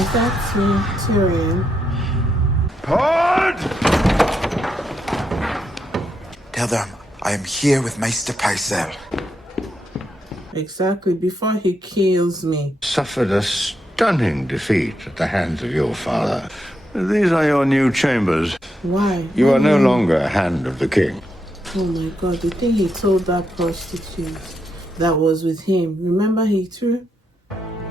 Exactly, Tyrion. Pod! Tell them I am here with Maester Pycelle. Exactly, before he kills me. Suffered a stunning defeat at the hands of your father. These are your new chambers. Why? You are no longer a hand of the king. Oh my god, the thing he told that prostitute that was with him. Remember he threw?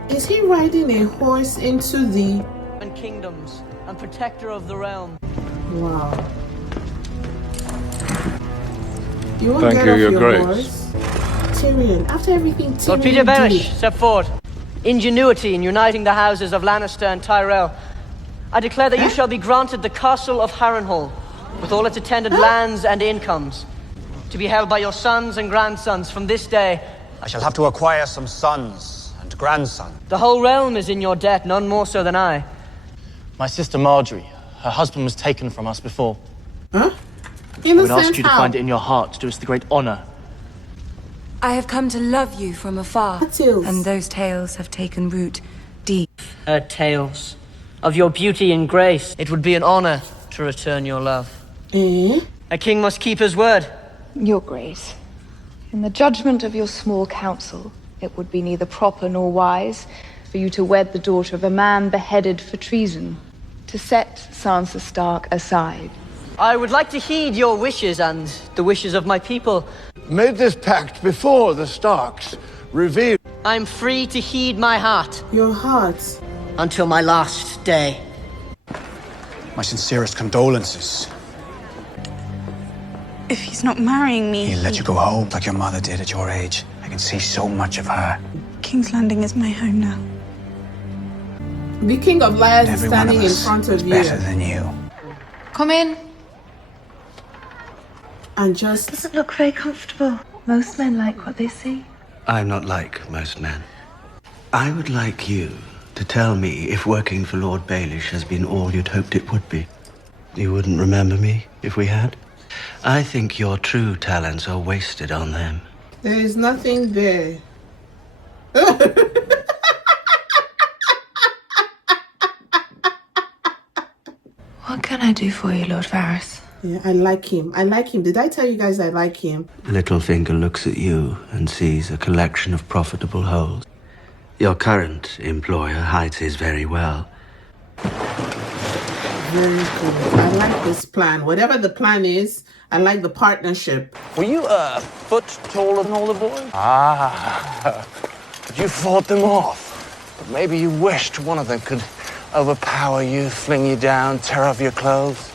Is he riding a horse into the... And kingdoms, and protector of the realm. Wow. You won't Thank get you, off Your your Grace. horse? Tyrion, after everything Tyrion Lord Peter Baelish, did... step forward. Ingenuity in uniting the houses of Lannister and Tyrell. I declare that you shall be granted the castle of Harrenhal, with all its attendant lands and incomes, to be held by your sons and grandsons from this day. I shall have to acquire some sons and grandsons. The whole realm is in your debt, none more so than I. My sister Marjorie, her husband was taken from us before. Huh? I would ask you to find it in your heart to do us the great honor. I have come to love you from afar, Tales. and those tales have taken root deep. Heard tales of your beauty and grace. It would be an honor to return your love. Eh? A king must keep his word. Your Grace, in the judgment of your small council, it would be neither proper nor wise for you to wed the daughter of a man beheaded for treason, to set Sansa Stark aside. I would like to heed your wishes and the wishes of my people. Made this pact before the Starks revealed. I'm free to heed my heart Your heart. until my last day. My sincerest condolences. If he's not marrying me, He'll let you go home like your mother did at your age. I can see so much of her. King's Landing is my home now. The King of Liars is Every one standing of in us front of is you. better than you. Come in. And just... Doesn't look very comfortable. Most men like what they see. I'm not like most men. I would like you to tell me if working for Lord Baelish has been all you'd hoped it would be. You wouldn't remember me if we had? I think your true talents are wasted on them. There is nothing there. What can I do for you, Lord Varys? Yeah, I like him. I like him. Did I tell you guys I like him? Littlefinger looks at you and sees a collection of profitable holes. Your current employer hides his very well. Very good. I like this plan. Whatever the plan is, I like the partnership. Were you a foot taller than all the boys? But you fought them off. But maybe you wished one of them could overpower you, fling you down, tear off your clothes.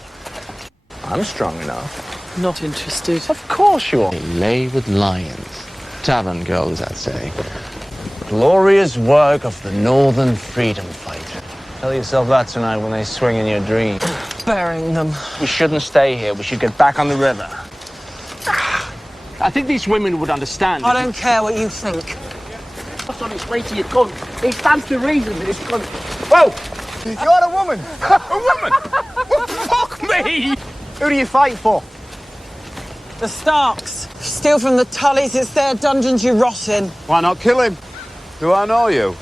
I'm strong enough. Not interested. Of course you are. They lay with lions. Tavern girls, I'd say. Glorious work of the Northern Freedom Fighter. Tell yourself that tonight when they swing in your dreams. Burying them. We shouldn't stay here. We should get back on the river. I think these women would understand. I don't care what you think. What's on its way to your gun? It stands to reason that it's gun. Whoa! You're a woman! A woman? Well, fuck me! Who do you fight for? The Starks. Steal from the Tullys. It's their dungeons you rot in. Why not kill him? Do I know you?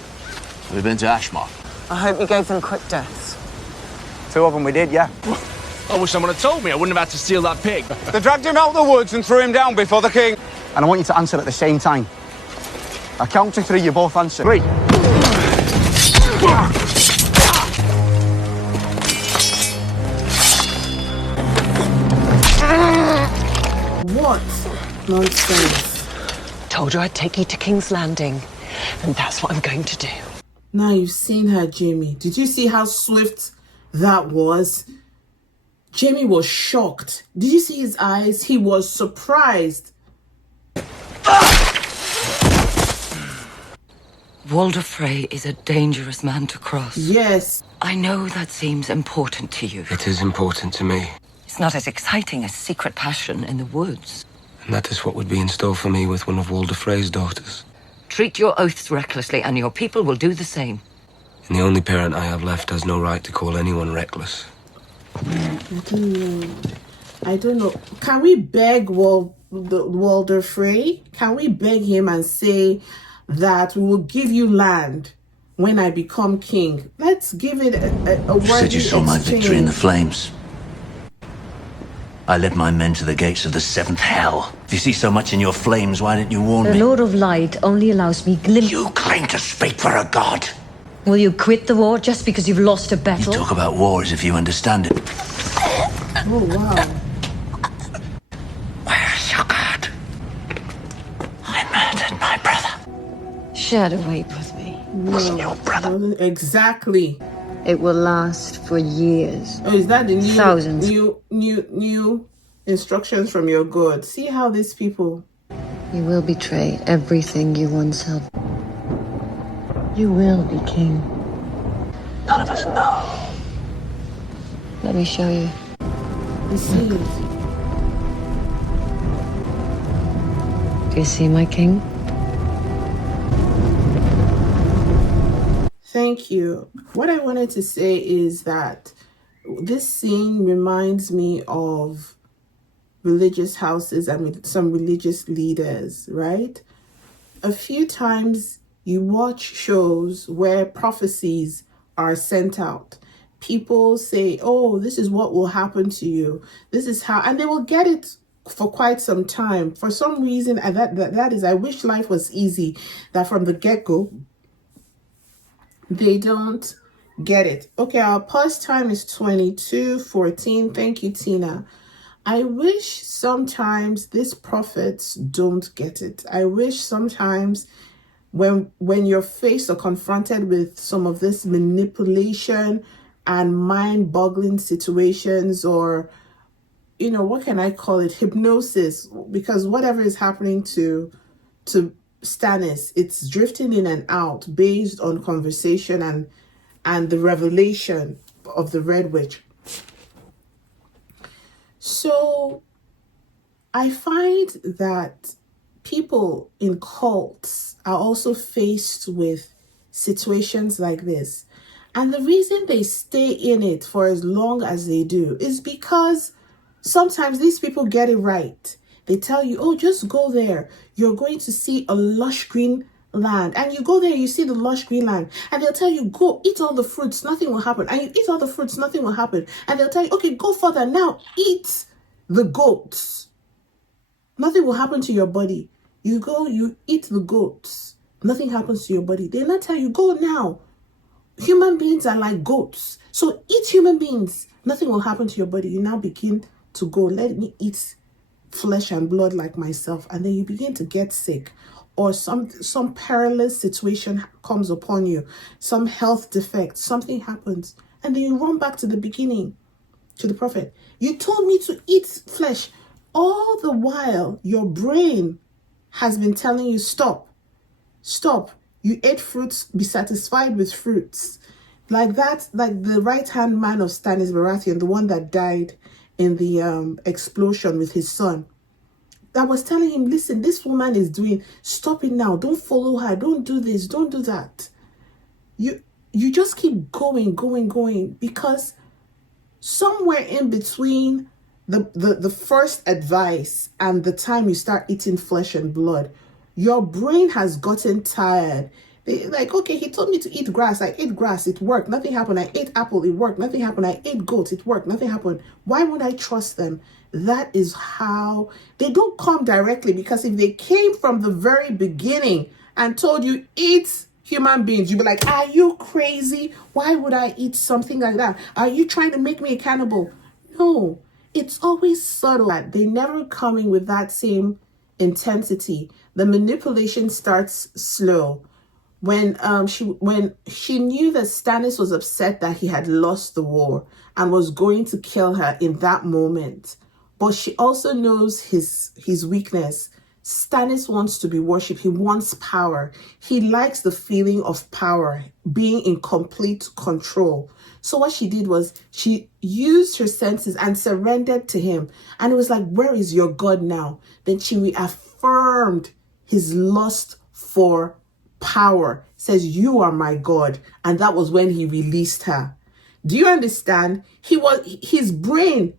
We've been to Ashmore. I hope you gave them quick deaths. 2 of them we did, yeah. I wish someone had told me. I wouldn't have had to steal that pig. They dragged him out of the woods and threw him down before the king. And I want you to answer at the same time. I count to 3, you both answer. 3. What nonsense. Told you I'd take you to King's Landing, and that's what I'm going to do. Now you've seen her, Jaime. Did you see how swift that was? Jaime was shocked. Did you see his eyes? He was surprised. Walder Frey is a dangerous man to cross. Yes. I know that seems important to you. It is important to me. It's not as exciting as secret passion in the woods. And that is what would be in store for me with one of Walder Frey's daughters. Treat your oaths recklessly, and your people will do the same. And the only parent I have left has no right to call anyone reckless. I don't know. Can we beg Walder Frey? Can we beg him and say that we will give you land when I become king. Let's give it a You said you worthy saw my victory in the exchange. flames. I led my men to the gates of the seventh hell. If you see so much in your flames, why didn't you warn me? The Lord of Light only allows me glimpses. You claim to speak for a god. Will you quit the war just because you've lost a battle? You talk about war as if you understand it. Oh, wow. Where's your god? I murdered my brother. Share the weight with me. Wasn't your brother. Exactly. It will last for years. Oh, is that the Thousands. new instructions from your God? See how these people... You will betray everything you once held. You will be king. None of us know. Let me show you. You see it. Do you see my king? Thank you. What I wanted to say is that this scene reminds me of religious houses and with some religious leaders, right? A few times you watch shows where prophecies are sent out. People say, oh, this is what will happen to you. This is how, and they will get it for quite some time. For some reason, and that is, I wish life was easy, that from the get-go, they don't get it. Okay, our pause time is 22:14. Thank you, Tina. I wish sometimes these prophets don't get it. I wish sometimes when you're faced or confronted with some of this manipulation and mind-boggling situations, or, you know, what can I call it? Hypnosis, because whatever is happening to Stannis, it's drifting in and out based on conversation and the revelation of the Red Witch. So I find that people in cults are also faced with situations like this. And the reason they stay in it for as long as they do is because sometimes these people get it right. They tell you, oh, just go there. You're going to see a lush green land. And you go there, you see the lush green land. And they'll tell you, go eat all the fruits, nothing will happen. And you eat all the fruits, nothing will happen. And they'll tell you, okay, go further now, eat the goats. Nothing will happen to your body. You go, you eat the goats. Nothing happens to your body. They'll not tell you, go now. Human beings are like goats. So eat human beings. Nothing will happen to your body. You now begin to go, let me eat flesh and blood like myself, and then you begin to get sick, or some perilous situation comes upon you, some health defect, something happens, and then you run back to the beginning, to the prophet. You told me to eat flesh. All the while your brain has been telling you, stop. You ate fruits, be satisfied with fruits. Like that, like the right-hand man of Stannis Baratheon, the one that died in the explosion with his son. I was telling him, listen, this woman is doing, stop it now. Don't follow her. Don't do this. Don't do that. You just keep going, because somewhere in between the first advice and the time you start eating flesh and blood, your brain has gotten tired. Like, okay, he told me to eat grass. I ate grass. It worked. Nothing happened. I ate apple. It worked. Nothing happened. I ate goat. It worked. Nothing happened. Why would I trust them? That is how they don't come directly, because if they came from the very beginning and told you eat human beings, you'd be like, are you crazy? Why would I eat something like that? Are you trying to make me a cannibal? No, it's always subtle. They never coming with that same intensity. The manipulation starts slow. When she knew that Stannis was upset that he had lost the war and was going to kill her in that moment, but she also knows his weakness. Stannis wants to be worshipped. He wants power. He likes the feeling of power, being in complete control. So what she did was she used her senses and surrendered to him. And it was like, where is your God now? Then she reaffirmed his lust for power, says, you are my God. And that was when he released her. Do you understand? His brain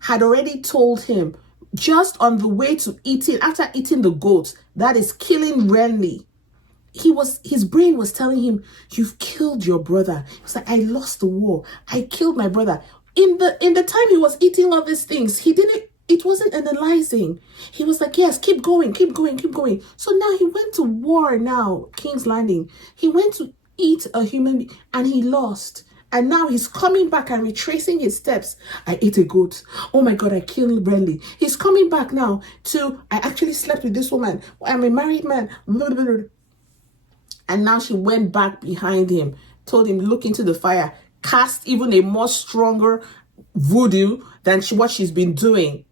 had already told him, just on the way to eating, after eating the goat, that is killing Renly, his brain was telling him, you've killed your brother. It's like, I lost the war. I killed my brother. In the time he was eating all these things, it wasn't analyzing. He was like, yes, keep going, keep going, keep going. So now he went to war now, King's Landing. He went to eat a human being and he lost. And now he's coming back and retracing his steps. I ate a goat. Oh my God, I killed Renly. He's coming back now to, I actually slept with this woman. I'm a married man. And now she went back behind him, told him, look into the fire, cast even a more stronger voodoo than what she's been doing.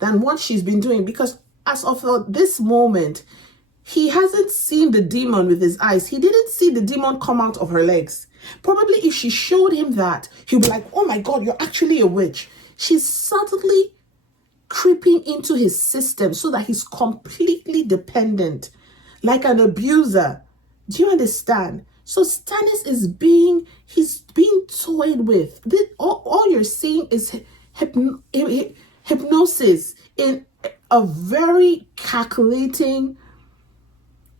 Because as of this moment, he hasn't seen the demon with his eyes. He didn't see the demon come out of her legs. Probably if she showed him that, he'd be like, oh my God, you're actually a witch. She's subtly creeping into his system so that he's completely dependent, like an abuser. Do you understand? So Stannis is being toyed with. All you're seeing is hypnosis in a very calculating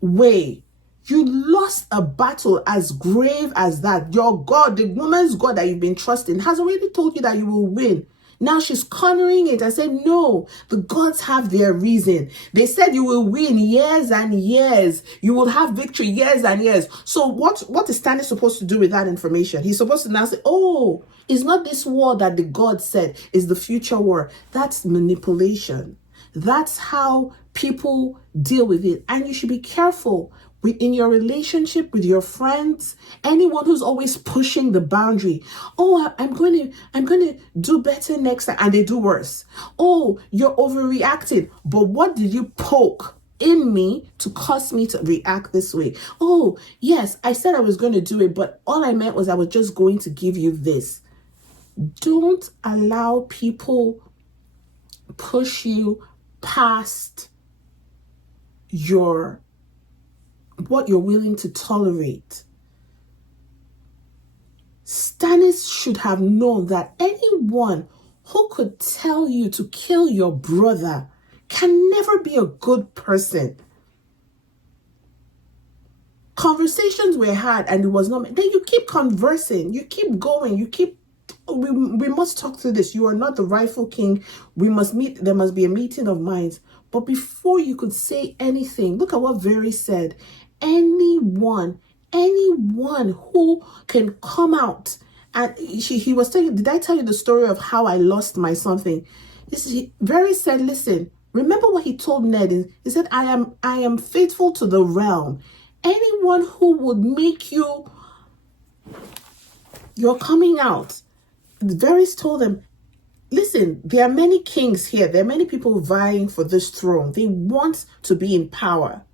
way. You lost a battle as grave as that. Your God, the woman's God that you've been trusting, has already told you that you will win. Now she's cornering it and said, no, the gods have their reason. They said you will win years and years. You will have victory years and years. So what is Stannis supposed to do with that information? He's supposed to now say, oh, it's not this war that the gods said is the future war. That's manipulation. That's how people deal with it. And you should be careful in your relationship with your friends, anyone who's always pushing the boundary. Oh, I'm going to do better next time, and they do worse. Oh, you're overreacting. But what did you poke in me to cause me to react this way? Oh, yes, I said I was going to do it, but all I meant was I was just going to give you this. Don't allow people push you past what you're willing to tolerate. Stannis should have known that anyone who could tell you to kill your brother can never be a good person. Conversations were had and it was not. Then you keep conversing, you keep going, we must talk through this. You are not the rightful king. We must meet. There must be a meeting of minds. But before you could say anything, look at what Varys said. Anyone who can come out, and he was telling, did I tell you the story of how I lost my something? Varys said, listen, remember what he told Ned? He said, I am faithful to the realm. Anyone who would make you're coming out. Varys told them, listen, there are many kings here. There are many people vying for this throne. They want to be in power.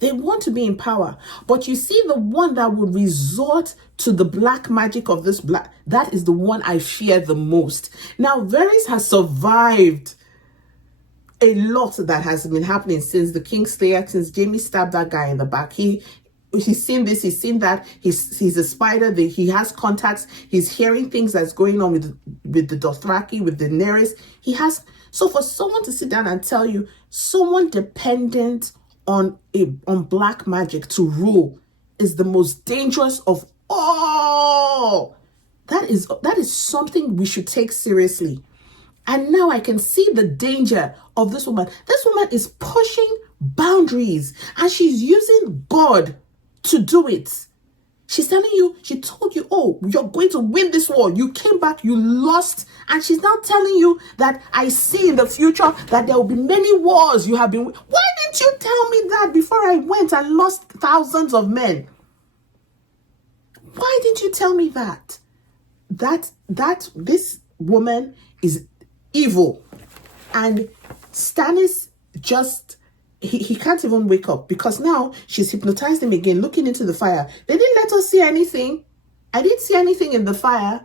But you see, the one that would resort to the black magic of this that is the one I fear the most. Now, Varys has survived a lot that has been happening since the Kingslayer, since Jaime stabbed that guy in the back. He's seen this, he's seen that. He's a spider. He has contacts. He's hearing things that's going on with the Dothraki, with Daenerys. So for someone to sit down and tell you, someone dependent on black magic to rule is the most dangerous of all. That is something we should take seriously. And now I can see the danger of this woman. This woman is pushing boundaries and she's using God to do it. She's telling you, she told you, oh, you're going to win this war. You came back, you lost. And she's now telling you that I see in the future that there will be many wars you have been. Why didn't you tell me that before I went and lost thousands of men? Why didn't you tell me that? That this woman is evil. And Stannis just, he can't even wake up because now she's hypnotized him again, looking into the fire. They didn't let us see anything. I didn't see anything in the fire,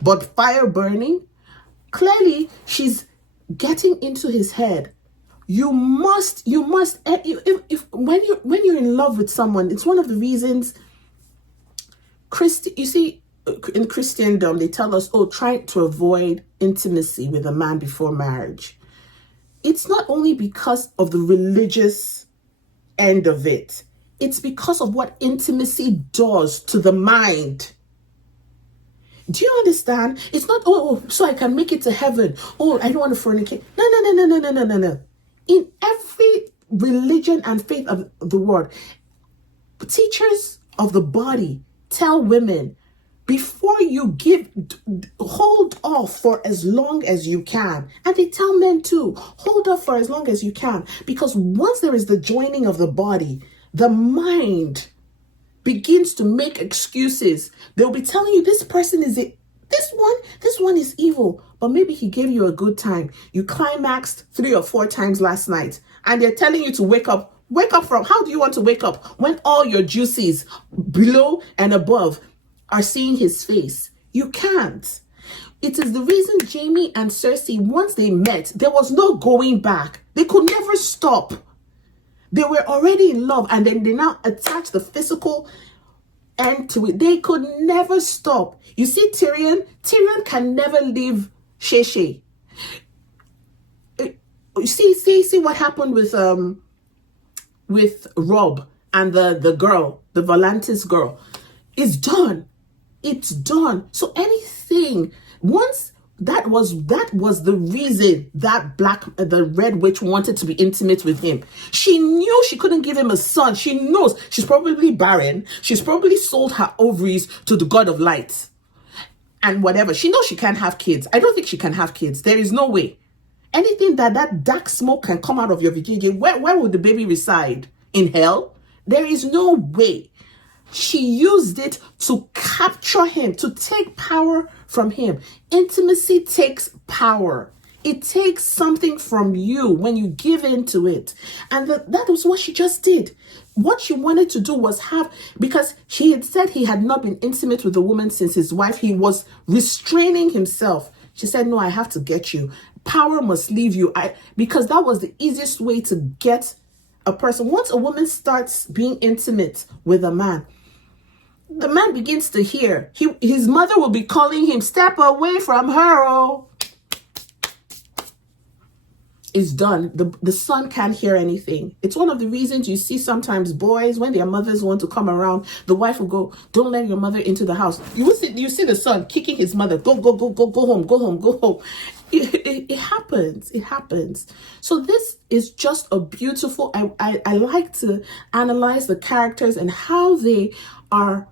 but fire burning. Clearly, she's getting into his head. You must, if when you're in love with someone, it's one of the reasons, you see, in Christendom, they tell us, try to avoid intimacy with a man before marriage. It's not only because of the religious end of it. It's because of what intimacy does to the mind. Do you understand? It's not, so I can make it to heaven. Oh, I don't want to fornicate. No. In every religion and faith of the world, teachers of the body tell women, before you hold off for as long as you can. And they tell men too, hold off for as long as you can. Because once there is the joining of the body, the mind begins to make excuses. They'll be telling you this person is it. This one is evil. But maybe he gave you a good time. You climaxed 3 or 4 times last night. And they're telling you to wake up. Wake up from, how do you want to wake up when all your juices below and above are seeing his face? You can't. It is the reason Jaime and Cersei, once they met, there was no going back. They could never stop. They were already in love, and then they now attach the physical end to it. They could never stop. You see, Tyrion can never leave Shay. You see what happened with Rob and the girl, the Volantis girl. It's done. So anything, once that was the reason that the Red Witch wanted to be intimate with him. She knew she couldn't give him a son. She knows she's probably barren. She's probably sold her ovaries to the god of light and whatever. She knows she can't have kids. I don't think she can have kids. There is no way. Anything that dark smoke can come out of your virginity, where would the baby reside? In hell? There is no way. She used it to capture him, to take power from him. Intimacy takes power. It takes something from you when you give into it. And that was what she just did. What she wanted to do was because he had said he had not been intimate with a woman since his wife. He was restraining himself. She said, no, I have to get you. Power must leave you. Because that was the easiest way to get a person. Once a woman starts being intimate with a man, the man begins to hear. His mother will be calling him, step away from her. Oh, it's done. The son can't hear anything. It's one of the reasons you see sometimes boys, when their mothers want to come around, the wife will go, don't let your mother into the house. You see the son kicking his mother, go home. It happens. So this is just a beautiful, I like to analyze the characters and how they are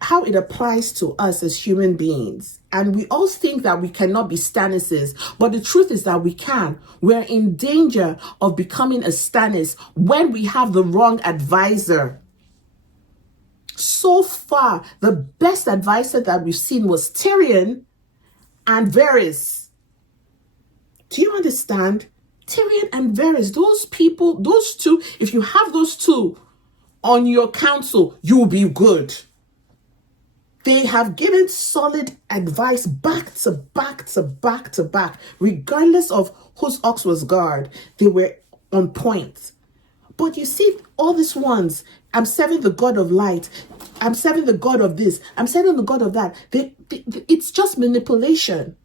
how it applies to us as human beings. And we all think that we cannot be Stannises, but the truth is that we can. We're in danger of becoming a Stannis when we have the wrong advisor. So far, the best advisor that we've seen was Tyrion and Varys. Do you understand? Tyrion and Varys, those people, those two, if you have those two on your council, you will be good. They have given solid advice back to back, regardless of whose ox was guard. They were on point. But you see, all these ones, I'm serving the god of light. I'm serving the god of this. I'm serving the god of that. It's just manipulation.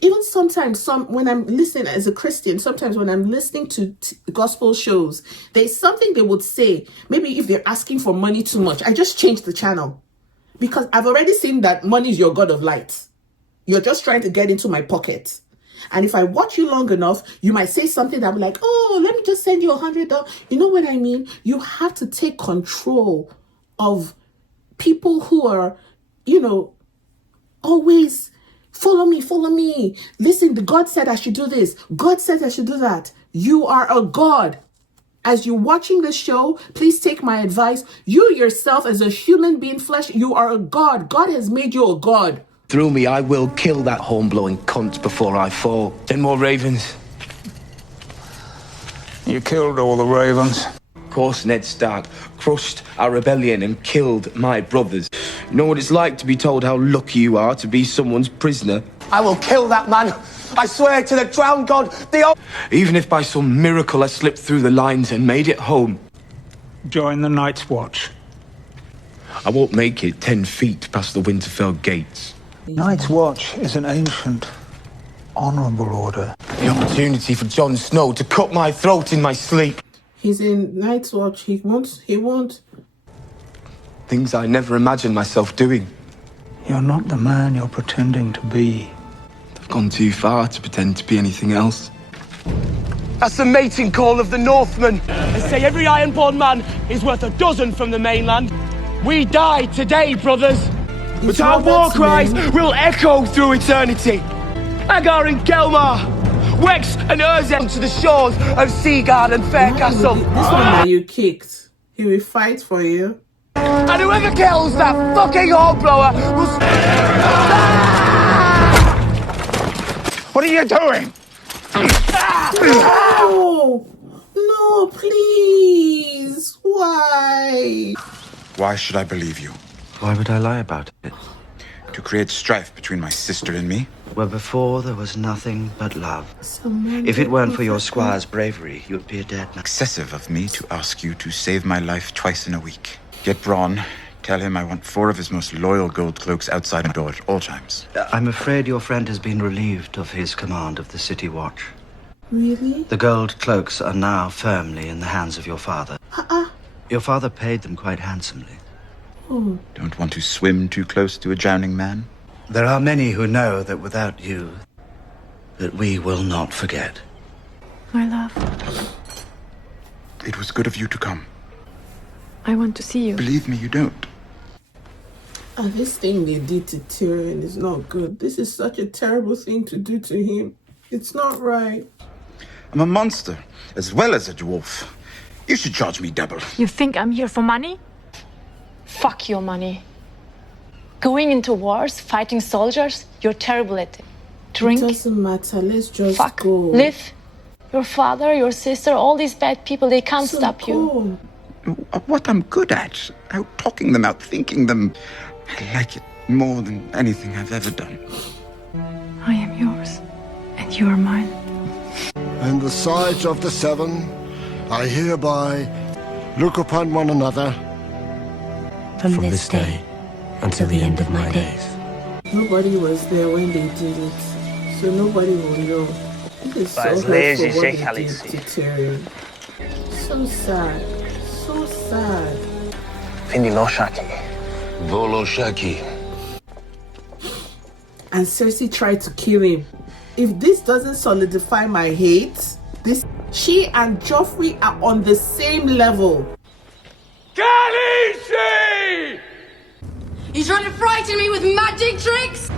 Even sometimes, when I'm listening as a Christian, sometimes when I'm listening to gospel shows, there's something they would say. Maybe if they're asking for money too much, I just change the channel. Because I've already seen that money is your god of light. You're just trying to get into my pocket. And if I watch you long enough, you might say something that will be like, oh, let me just send you $100. You know what I mean? You have to take control of people who are, always follow me. Listen, the God said I should do this. God said I should do that. You are a God. As you're watching this show, please take my advice. You yourself as a human being, flesh, you are a God. God has made you a God. Through me, I will kill that horn-blowing cunt before I fall. 10 more ravens. You killed all the ravens. Of course, Ned Stark crushed our rebellion and killed my brothers. You know what it's like to be told how lucky you are to be someone's prisoner? I will kill that man. I swear to the drowned god, Even if by some miracle I slipped through the lines and made it home. Join the Night's Watch. I won't make it 10 feet past the Winterfell gates. Night's Watch is an ancient, honourable order. The opportunity for Jon Snow to cut my throat in my sleep. He's in Night's Watch. He won't. Things I never imagined myself doing. You're not the man you're pretending to be. I've gone too far to pretend to be anything else. That's the mating call of the Northmen. They say every Ironborn man is worth a dozen from the mainland. We die today, brothers. But our war cries will echo through eternity. Agar and Gelmar, Wex and Urzen to the shores of Seagard and Faircastle. This one that you kicked, he will fight for you. And whoever kills that fucking hornblower will... What are you doing? No, please. Why? Why should I believe you? Why would I lie about it? To create strife between my sister and me? Where before there was nothing but love. If it weren't for your squire's bravery, you'd be a dead man. Excessive of me to ask you to save my life twice in a week. Get Braun. Tell him I want 4 of his most loyal gold cloaks outside my door at all times. I'm afraid your friend has been relieved of his command of the city watch. Really? The gold cloaks are now firmly in the hands of your father. Your father paid them quite handsomely. Oh. Don't want to swim too close to a drowning man? There are many who know that without you, that we will not forget. My love, It was good of you to come. I want to see you. Believe me, you don't. And this thing they did to Tyrion is not good. This is such a terrible thing to do to him. It's not right. I'm a monster, as well as a dwarf. You should charge me double. You think I'm here for money? Fuck your money. Going into wars, fighting soldiers, you're terrible at it. Drink. It doesn't matter. Let's just Fuck. go. Live. Your father, your sister, all these bad people, they can't stop you. What I'm good at. Out talking them, out thinking them. I like it more than anything I've ever done. I am yours, and you are mine. In the sight of the seven, I hereby look upon one another. From this day until the end of my days. Nobody was there when they did it, so nobody will know. It is so hurtful what they did to Tyrion. So sad. So sad. Fini Loshaki. Voloshaki. And Cersei tried to kill him. If this doesn't solidify my hate, she and Joffrey are on the same level. Khaleesi! You trying to frighten me with magic tricks?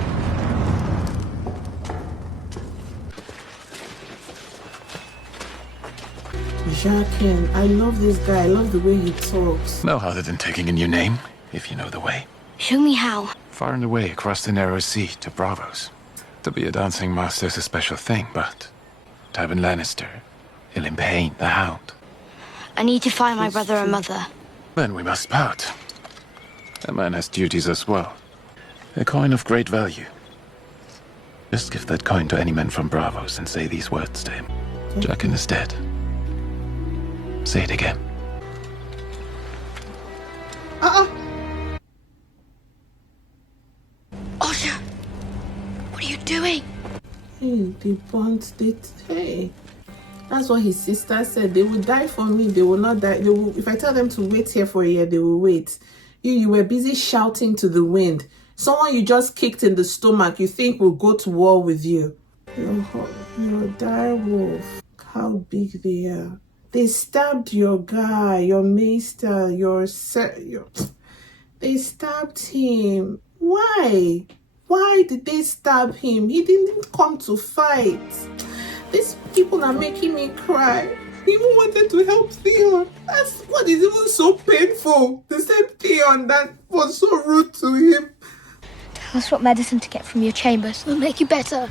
Jaqen, I love this guy. I love the way he talks. No harder than taking a new name, if you know the way. Show me how. Far and away across the narrow sea to Braavos. To be a dancing master's a special thing, but Tywin Lannister, Ilyn Payne, the Hound. I need to find my brother and mother. Then we must part. A man has duties as well. A coin of great value. Just give that coin to any man from Braavos and say these words to him. Jaqen is dead. Say it again. Osha! What are you doing? Hey, they burnt it. Hey. That's what his sister said. They will die for me. They will not die. They will, if I tell them to wait here for a year, they will wait. You were busy shouting to the wind. Someone you just kicked in the stomach, you think will go to war with you. You're a dire wolf. How big they are. They stabbed your guy, your maester, they stabbed him. Why? Why did they stab him? He didn't come to fight. These people are making me cry. He even wanted to help Theon. That's what is even so painful. The same Theon that was so rude to him. Tell us what medicine to get from your chambers. It'll make you better.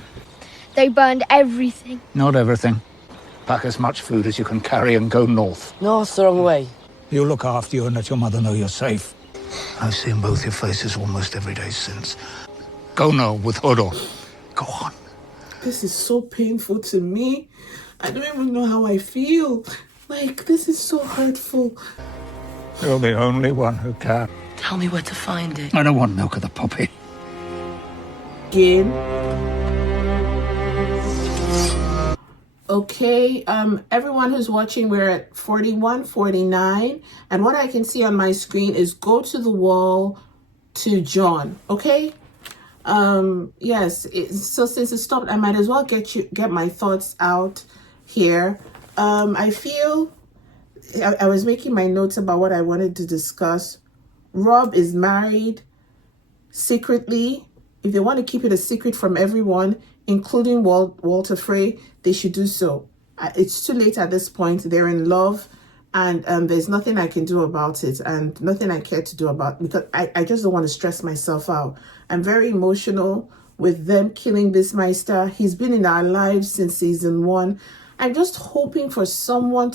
They burned everything. Not everything. Pack as much food as you can carry and go north. North's the wrong way. You'll look after you and let your mother know you're safe. I've seen both your faces almost every day since. Go now with Hodor. Go on. This is so painful to me. I don't even know how I feel. Like, this is so hurtful. You're the only one who can. Tell me where to find it. I don't want milk of the poppy. Again. Okay, everyone who's watching, we're at 41:49, and what I can see on my screen is go to the wall to John. Okay. Yes. So since it stopped, I might as well get my thoughts out here. I feel I was making my notes about what I wanted to discuss. Rob is married secretly. If they want to keep it a secret from everyone, including Walter Frey, they should do so. It's too late at this point. They're in love, and there's nothing I can do about it, and nothing I care to do about it, because I just don't want to stress myself out. I'm very emotional with them killing this Meister. He's been in our lives since season 1. I'm just hoping for someone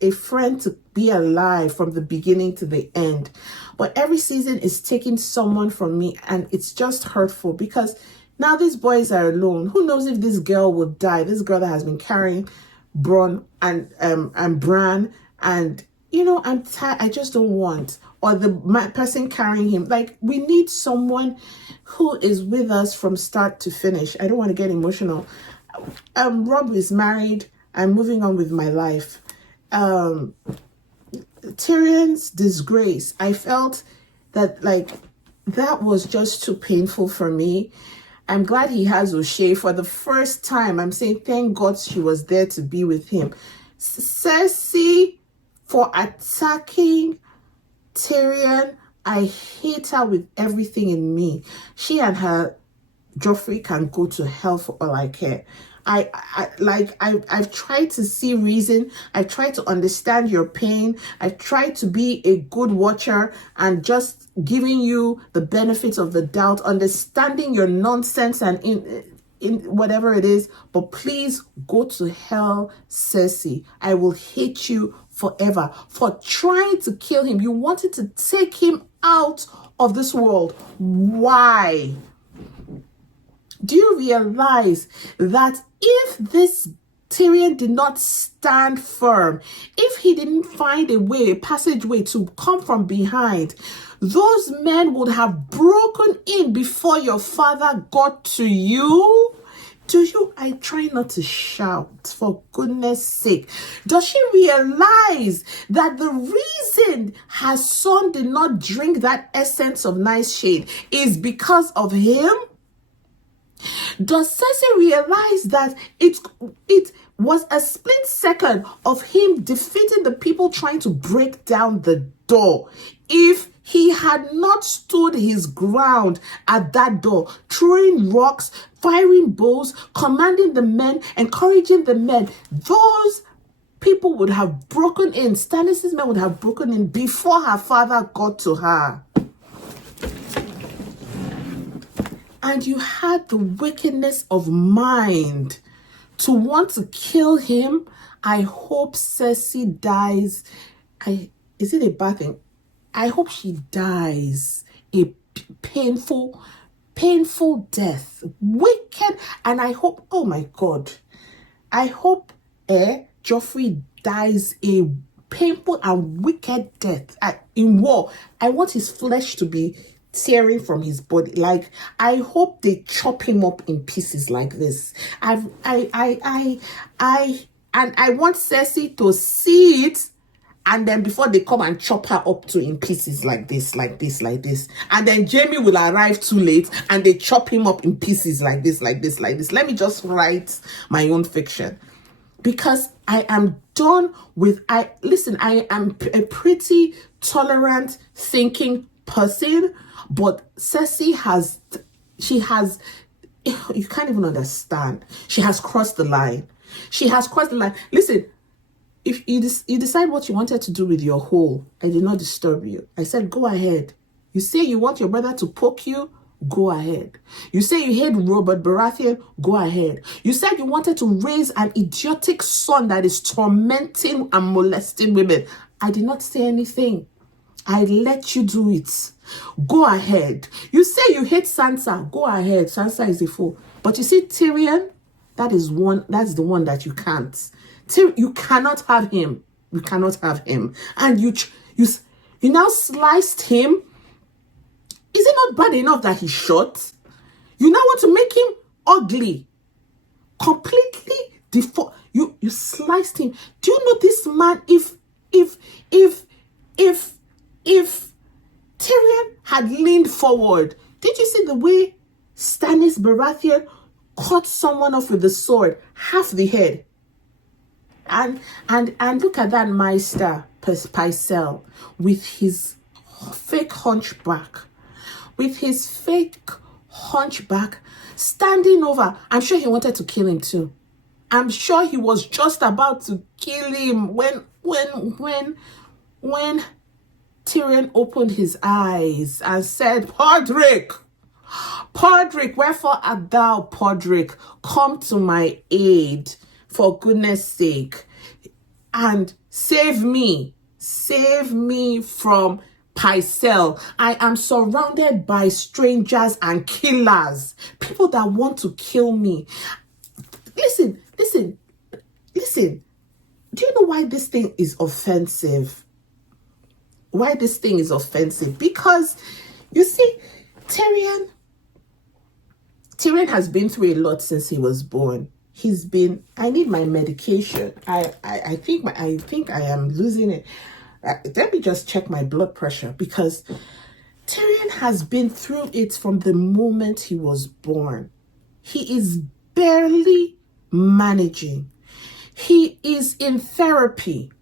a friend to be alive from the beginning to the end. But every season is taking someone from me, and it's just hurtful because now these boys are alone. Who knows if this girl will die? This girl that has been carrying Bronn and Bran, and I'm tired. I just don't want, or the person carrying him. Like, we need someone who is with us from start to finish. I don't want to get emotional. Rob is married. I'm moving on with my life. Tyrion's disgrace. I felt that that was just too painful for me. I'm glad he has O'Shea for the first time. I'm saying thank God she was there to be with him. Cersei, for attacking Tyrion, I hate her with everything in me. She and her Joffrey can go to hell for all I care. I've tried to see reason. I've tried to understand your pain. I've tried to be a good watcher and just giving you the benefits of the doubt, understanding your nonsense and in whatever it is. But please go to hell, Cersei. I will hate you forever for trying to kill him. You wanted to take him out of this world. Why? Do you realize that if this Tyrion did not stand firm, if he didn't find a passageway to come from behind, those men would have broken in before your father got to you? I try not to shout, for goodness sake. Does she realize that the reason her son did not drink that essence of nice shade is because of him? Does Cersei realize that it was a split second of him defeating the people trying to break down the door? If he had not stood his ground at that door, throwing rocks, firing bows, commanding the men, encouraging the men, those people would have broken in. Stannis' men would have broken in before her father got to her. And you had the wickedness of mind to want to kill him. I hope Cersei dies. Is it a bad thing? I hope she dies a painful death. Wicked. And I hope, oh my God, I hope Joffrey dies a painful and wicked death in war. I want his flesh to be tearing from his body. Like, I hope they chop him up in pieces like this. And I want Cersei to see it, and then before they come and chop her up to in pieces like this, like this, like this. And then Jaime will arrive too late and they chop him up in pieces like this, like this, like this. Let me just write my own fiction. Because I am done with, I am a pretty tolerant thinking person, but Cersei has, you can't even understand. She has crossed the line. She has crossed the line. Listen, if you decide what you wanted to do with your hole, I did not disturb you. I said, go ahead. You say you want your brother to poke you, go ahead. You say you hate Robert Baratheon, go ahead. You said you wanted to raise an idiotic son that is tormenting and molesting women. I did not say anything. I let you do it. Go ahead. You say you hate Sansa, go ahead. Sansa is a fool. But you see Tyrion, that's the one that you can't. You cannot have him. You cannot have him. And you now sliced him. Is it not bad enough that he shot? You now want to make him ugly. Completely You sliced him. Do you know this man, if Tyrion had leaned forward, did you see the way Stannis Baratheon cut someone off with the sword, half the head? And look at that Maester Pycelle with his fake hunchback. Standing over. I'm sure he wanted to kill him too. I'm sure he was just about to kill him when Tyrion opened his eyes and said, Podrick, wherefore art thou, Podrick? Come to my aid, for goodness sake, and save me from Pycelle. I am surrounded by strangers and killers, people that want to kill me. Listen. Do you know why this thing is offensive? Because, you see, Tyrion has been through a lot since he was born. I need my medication. I think I am losing it. Let me just check my blood pressure, because Tyrion has been through it from the moment he was born. He is barely managing. He is in therapy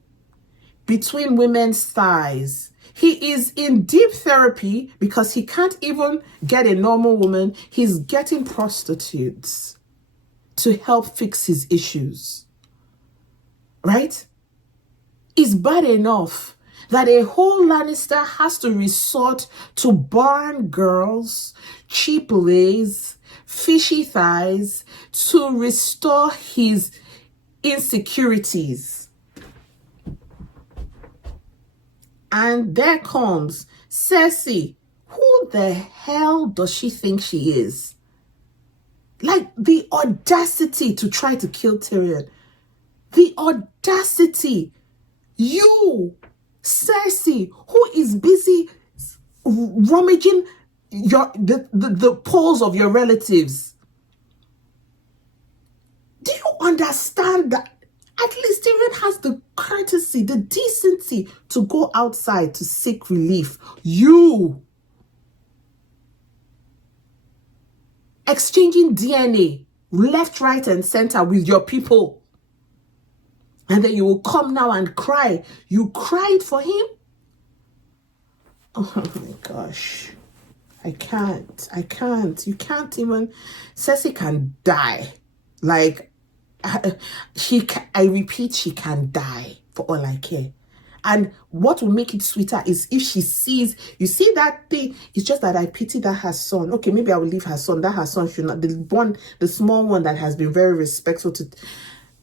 between women's thighs. He is in deep therapy because he can't even get a normal woman. He's getting prostitutes to help fix his issues. Right? It's bad enough that a whole Lannister has to resort to barn girls, cheap lays, fishy thighs to restore his insecurities. And there comes Cersei. Who the hell does she think she is? Like, the audacity to try to kill Tyrion. The audacity. You, Cersei, who is busy rummaging the poles of your relatives. Do you understand that at least Tyrion has the courtesy, the decency to go outside to seek relief? You exchanging DNA left, right, and center with your people. And then you will come now and cry. You cried for him? Oh my gosh. I can't. You can't even. Cersei can die. Like, I repeat, she can die for all I care. And what will make it sweeter is if she sees, you see that thing, it's just that I pity that her son. Okay, maybe I will leave her son. That her son should not, the small one that has been very respectful to.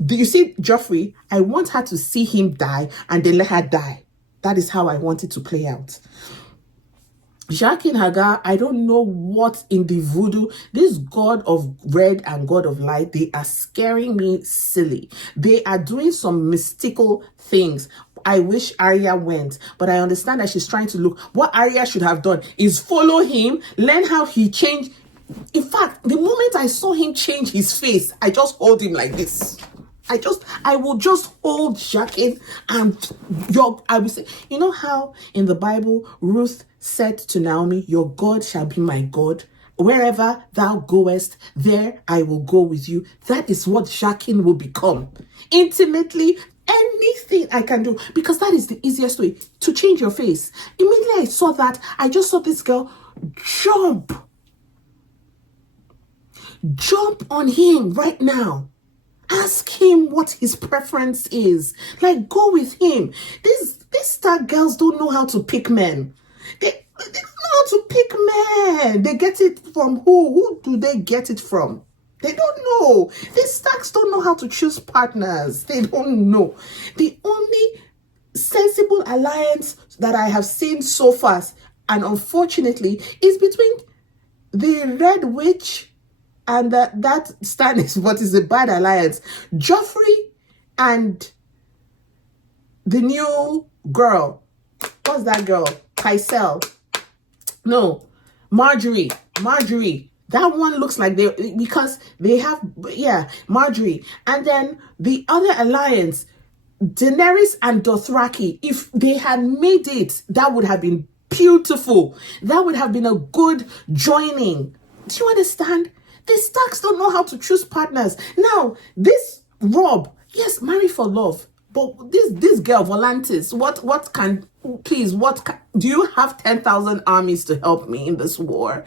Do you see Joffrey? I want her to see him die and then let her die. That is how I want it to play out. Jaqen and Hagar, I don't know what in the voodoo, this God of red and God of light, they are scaring me silly. They are doing some mystical things. I wish Arya went, but I understand that she's trying to look. What Arya should have done is follow him, learn how he changed. In fact, the moment I saw him change his face, I just hold him like this. I will just hold Jaqen and I will say, you know how in the Bible, Ruth said to Naomi, your God shall be my God. Wherever thou goest, there I will go with you. That is what Jaqen will become. Intimately, anything I can do, because that is the easiest way to change your face. Immediately I saw that, I just saw this girl jump on him right now. Ask him what his preference is. Like, go with him. These star girls don't know how to pick men. They don't know how to pick men. They get it from who? Who do they get it from? They don't know. These stacks don't know how to choose partners. They don't know. The only sensible alliance that I have seen so far, and unfortunately, is between the Red Witch and that Stannis, what is a bad alliance? Joffrey and the new girl. What's that girl? Pycelle. No. Marjorie. That one looks like because they have, Marjorie. And then the other alliance, Daenerys and Dothraki, if they had made it, that would have been beautiful. That would have been a good joining. Do you understand? The Starks don't know how to choose partners. Now, this Rob, yes, marry for love. But this girl, Volantis, do you have 10,000 armies to help me in this war?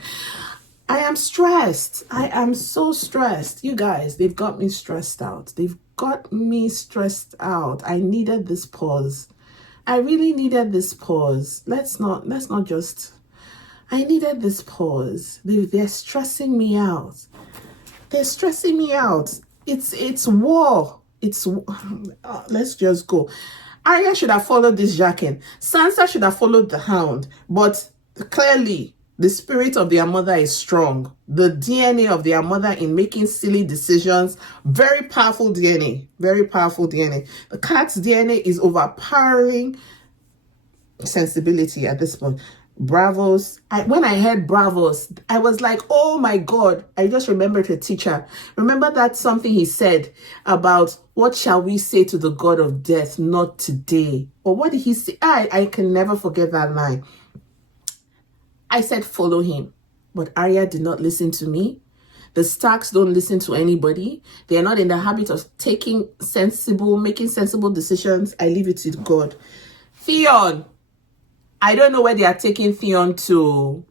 I am stressed. I am so stressed. You guys, they've got me stressed out. They've got me stressed out. I needed this pause. I really needed this pause. Let's not just... I needed this pause. They're stressing me out. They're stressing me out. It's war. Let's just go. Arya should have followed this Jaqen. Sansa should have followed the Hound. But clearly, the spirit of their mother is strong. The DNA of their mother in making silly decisions. Very powerful DNA. Very powerful DNA. The cat's DNA is overpowering sensibility at this point. Bravos. When I heard Bravos, I was like, oh my God. I just remembered a teacher. Remember that something he said about what shall we say to the God of death? Not today. Or what did he say? I can never forget that line. I said, follow him. But Arya did not listen to me. The Starks don't listen to anybody. They are not in the habit of making sensible decisions. I leave it to God. Theon. I don't know where they are taking Theon to.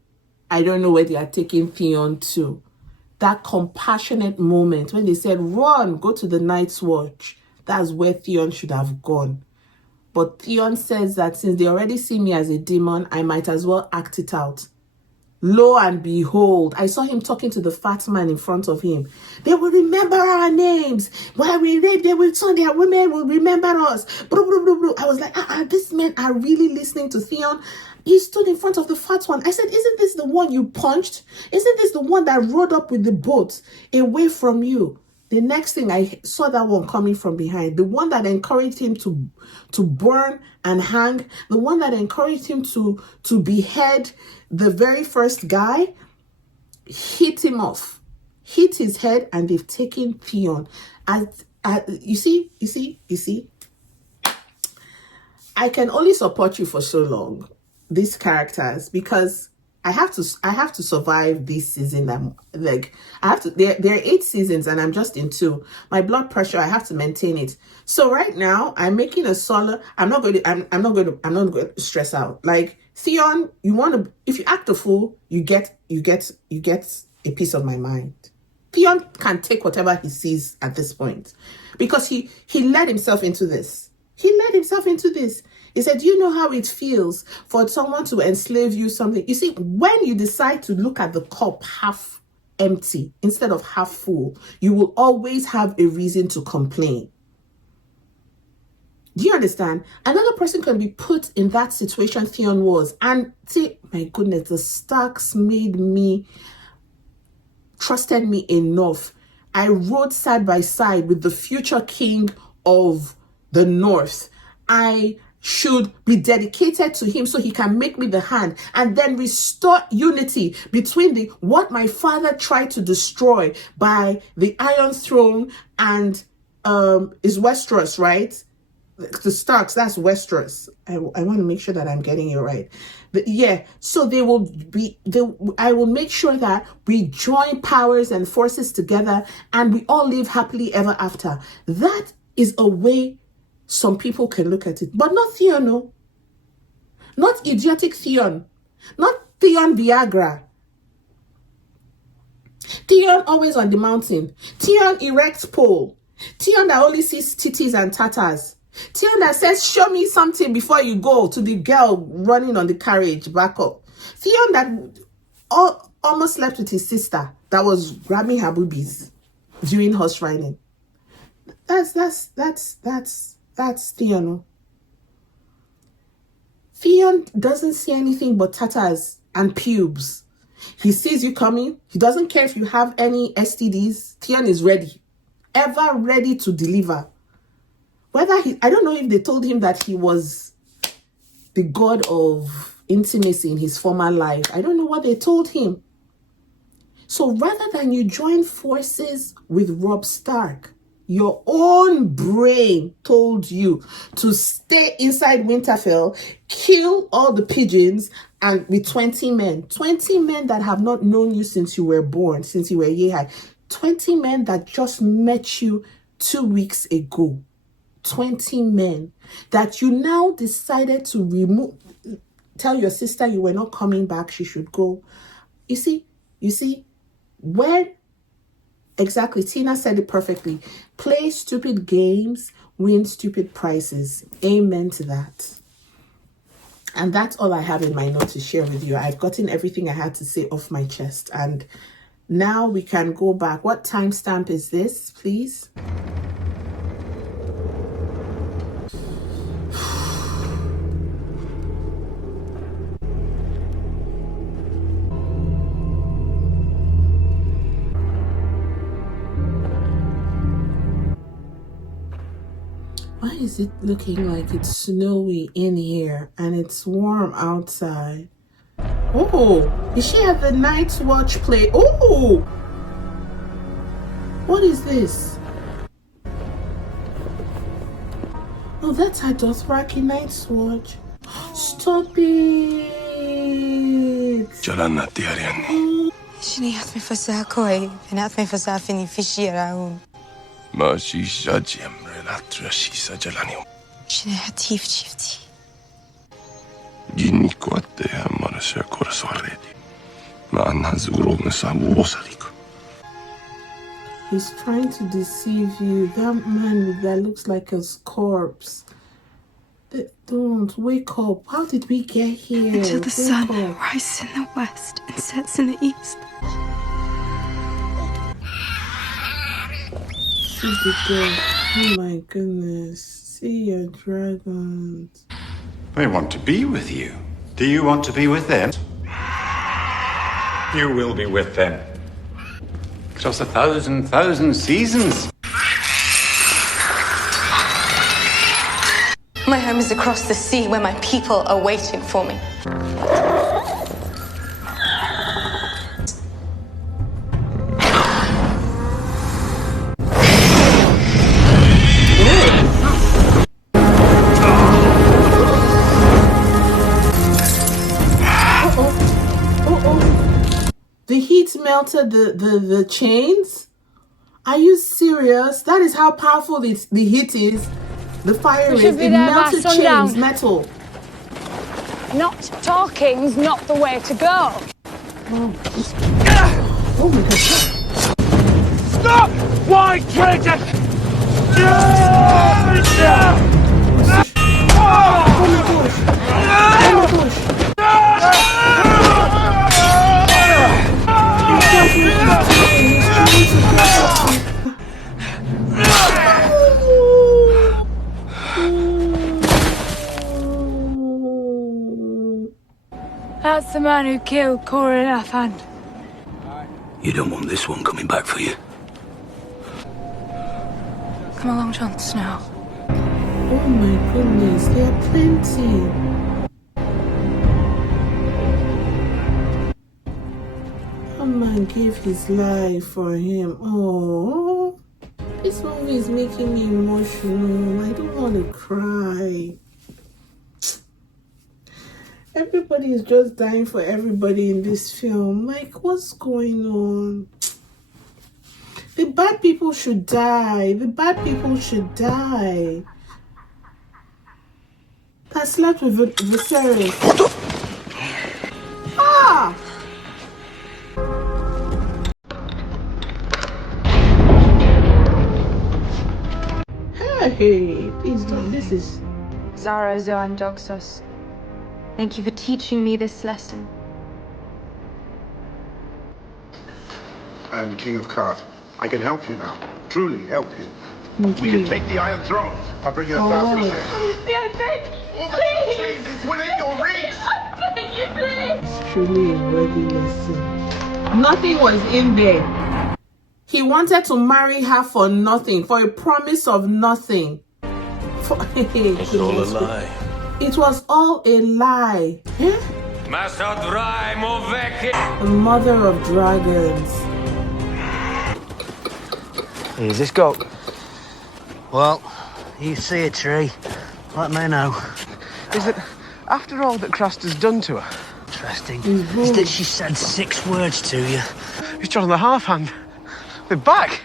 That compassionate moment when they said, run, go to the Night's Watch. That's where Theon should have gone. But Theon says that since they already see me as a demon, I might as well act it out. Lo and behold, I saw him talking to the fat man in front of him. They will remember our names. While we live, they will turn their women will remember us. Blah, blah, blah, blah. I was like, these men are really listening to Theon. He stood in front of the fat one. I said, isn't this the one you punched? Isn't this the one that rode up with the boat away from you? The next thing, I saw that one coming from behind. The one that encouraged him to burn and hang. The one that encouraged him to behead the very first guy. Hit him off. Hit his head, and they've taken Theon. You see? I can only support you for so long, these characters, because I have to survive this season. There are 8 seasons and I'm just in 2. My blood pressure, I have to maintain it. So right now I'm making a solo. I'm not going to stress out. Like Theon, if you act a fool, you get a piece of my mind. Theon can take whatever he sees at this point because he led himself into this. He said, do you know how it feels for someone to enslave you something? You see, when you decide to look at the cup half empty instead of half full, you will always have a reason to complain. Do you understand? Another person can be put in that situation Theon was and say, my goodness, the Starks trusted me enough. I rode side by side with the future king of the North. I should be dedicated to him so he can make me the hand and then restore unity between what my father tried to destroy by the Iron Throne and is Westeros, right? The Starks, that's Westeros. I want to make sure that I'm getting it right. But yeah, so I will make sure that we join powers and forces together and we all live happily ever after. That is a way some people can look at it, but not Theon, no. Not idiotic Theon. Not Theon Viagra. Theon always on the mountain. Theon erect pole. Theon that only sees titties and tatas. Theon that says, show me something before you go, to the girl running on the carriage back up. Theon that almost slept with his sister that was grabbing her boobies during horse riding. That's Theon. Theon doesn't see anything but tatas and pubes. He sees you coming. He doesn't care if you have any STDs. Theon is ready. Ever ready to deliver. I don't know if they told him that he was the god of intimacy in his former life. I don't know what they told him. So rather than you join forces with Robb Stark, your own brain told you to stay inside Winterfell, kill all the pigeons, and with 20 men. 20 men that have not known you since you were born, since you were Yehai. 20 men that just met you 2 weeks ago. 20 men that you now decided to remove. Tell your sister you were not coming back, she should go. You see, when exactly, Tina said it perfectly. Play stupid games, win stupid prizes. Amen to that. And that's all I have in my note to share with you. I've gotten everything I had to say off my chest. And now we can go back. What timestamp is this, please? Why is it looking like it's snowy in here and it's warm outside? Oh, is she at the Night's Watch play? Oh, what is this? Oh, that's her Dothraki Night's Watch. Stop it. Jalanna Tyrion. شنيات مفسها كوي بنات مفسها فيني في شيراون ما شي جاجيم ريلاتر شي سجلانيو شنيات تيف شيفتي جيني كوات يا مرسا كورس وريدي ما أنها زورو نسابو وصليك. He's trying to deceive you. That man that looks like a corpse. Don't wake up. How did we get here? Until the sun rises in the west and sets in the east. See the girl. Oh my goodness. See your dragons. They want to be with you. Do you want to be with them? You will be with them. Just 1,000 seasons. My home is across the sea where my people are waiting for me. The heat melted the chains? Are you serious? That is how powerful the heat is. The fire is. It melted chains, metal. Not talking's not the way to go. Oh my god. Stop! Why traitor? That's the man who killed Cora Laffan. You don't want this one coming back for you. Come along, Jon Snow. Oh my goodness, there are plenty. A man gave his life for him. Oh, this movie is making me emotional. I don't want to cry. Everybody is just dying for everybody in this film. Like, what's going on? The bad people should die. The bad people should die. I slept with Viserys. Ah! Hey, please don't. This is... Zara Zoan Doxos. Thank you for teaching me this lesson. I am King of Qarth. I can help you now. Truly help you. We can take the Iron Throne. I'll bring you 1,000 shares. Please! It's within your reach! I beg you, please! It's truly a worthy lesson. Nothing was in there. He wanted to marry her for nothing, for a promise of nothing. It's all a lie. It was all a lie. The mother of dragons. Is this Gok? Well, you see a tree, let me know. Is that after all that Christ has done to her? Interesting. Is that she said 6 words to you? He's John on the half hand. We're back.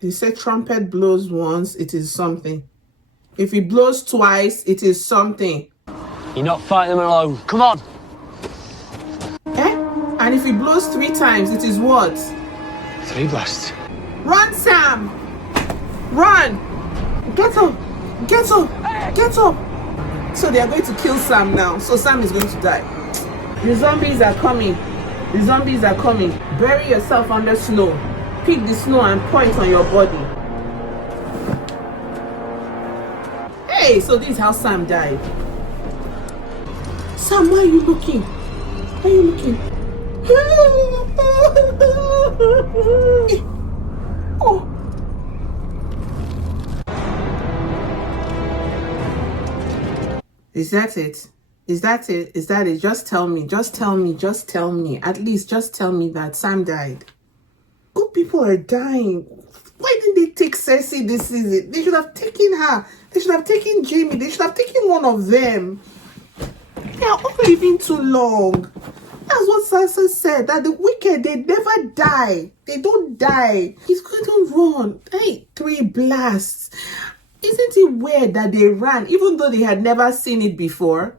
He said trumpet blows once, it is something. If he blows twice, it is something. You're not fighting them alone. Come on. Eh? And if he blows 3 times, it is what? 3 blasts. Run, Sam! Run! Get up! Get up! Get up! So they are going to kill Sam now. So Sam is going to die. The zombies are coming. The zombies are coming. Bury yourself under snow. Pick the snow and pour it on your body. Hey, so this is how Sam died. Sam, why are you looking? Why are you looking? Oh. Is that it? Is that it? Is that it? Just tell me. Just tell me. Just tell me. At least just tell me that Sam died. Good people are dying. Why didn't they take Cersei this season? They should have taken her. They should have taken Jaime. They should have taken one of them. They are all living too long. That's what Sansa said. That the wicked, they never die. They don't die. He's going to run. Hey, 3 blasts. Isn't it weird that they ran, even though they had never seen it before?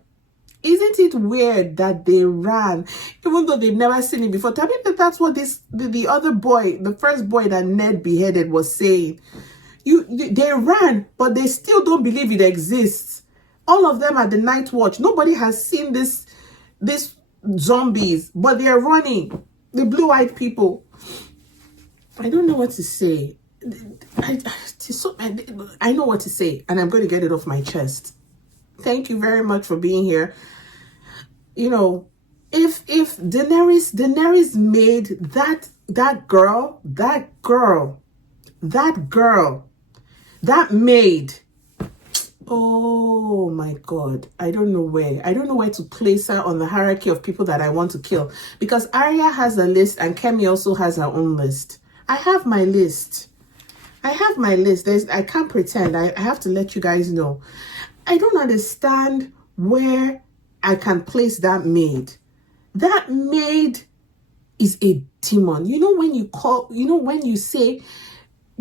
Isn't it weird that they ran, even though they've never seen it before? Tell me that that's what the other boy, the first boy that Ned beheaded, was saying. They ran, but they still don't believe it exists. All of them at the night watch. Nobody has seen this zombies, but they are running. The blue-eyed people. I don't know what to say. I know what to say, and I'm going to get it off my chest. Thank you very much for being here. You know, if Daenerys made that maid, oh my God, I don't know where to place her on the hierarchy of people that I want to kill, because Arya has a list and Kemi also has her own list. I have my list. I can't pretend. I have to let you guys know. I don't understand where I can place that maid. That maid is a demon. You know when you say,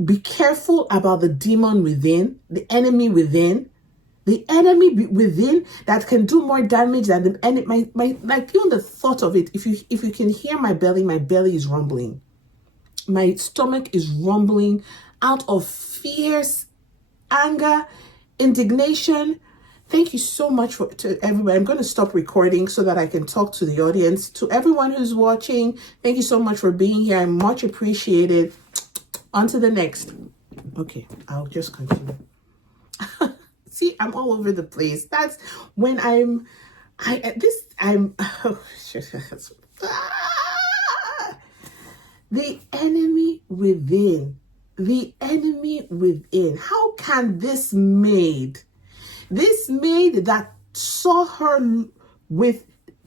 be careful about the demon within, the enemy within that can do more damage than the enemy. Like, even the thought of it, if you can hear my belly is rumbling. My stomach is rumbling out of fierce anger, indignation. Thank you so much to everybody. I'm going to stop recording so that I can talk to the audience. To everyone who's watching, thank you so much for being here. I'm much appreciated. On to the next. Okay, I'll just continue. See, I'm all over the place. That's when the enemy within. The enemy within. How can this maid that saw her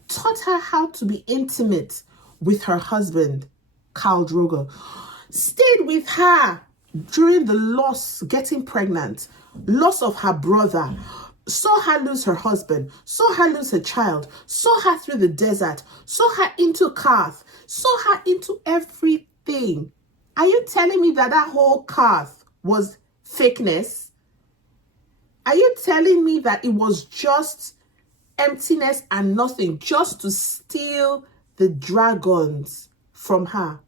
taught her how to be intimate with her husband, Khal Drogo, stayed with her during the loss, getting pregnant, loss of her brother, saw her lose her husband, saw her lose her child, saw her through the desert, saw her into Qarth, saw her into everything. Are you telling me that whole Qarth was fakeness? Are you telling me that it was just emptiness and nothing, just to steal the dragons from her?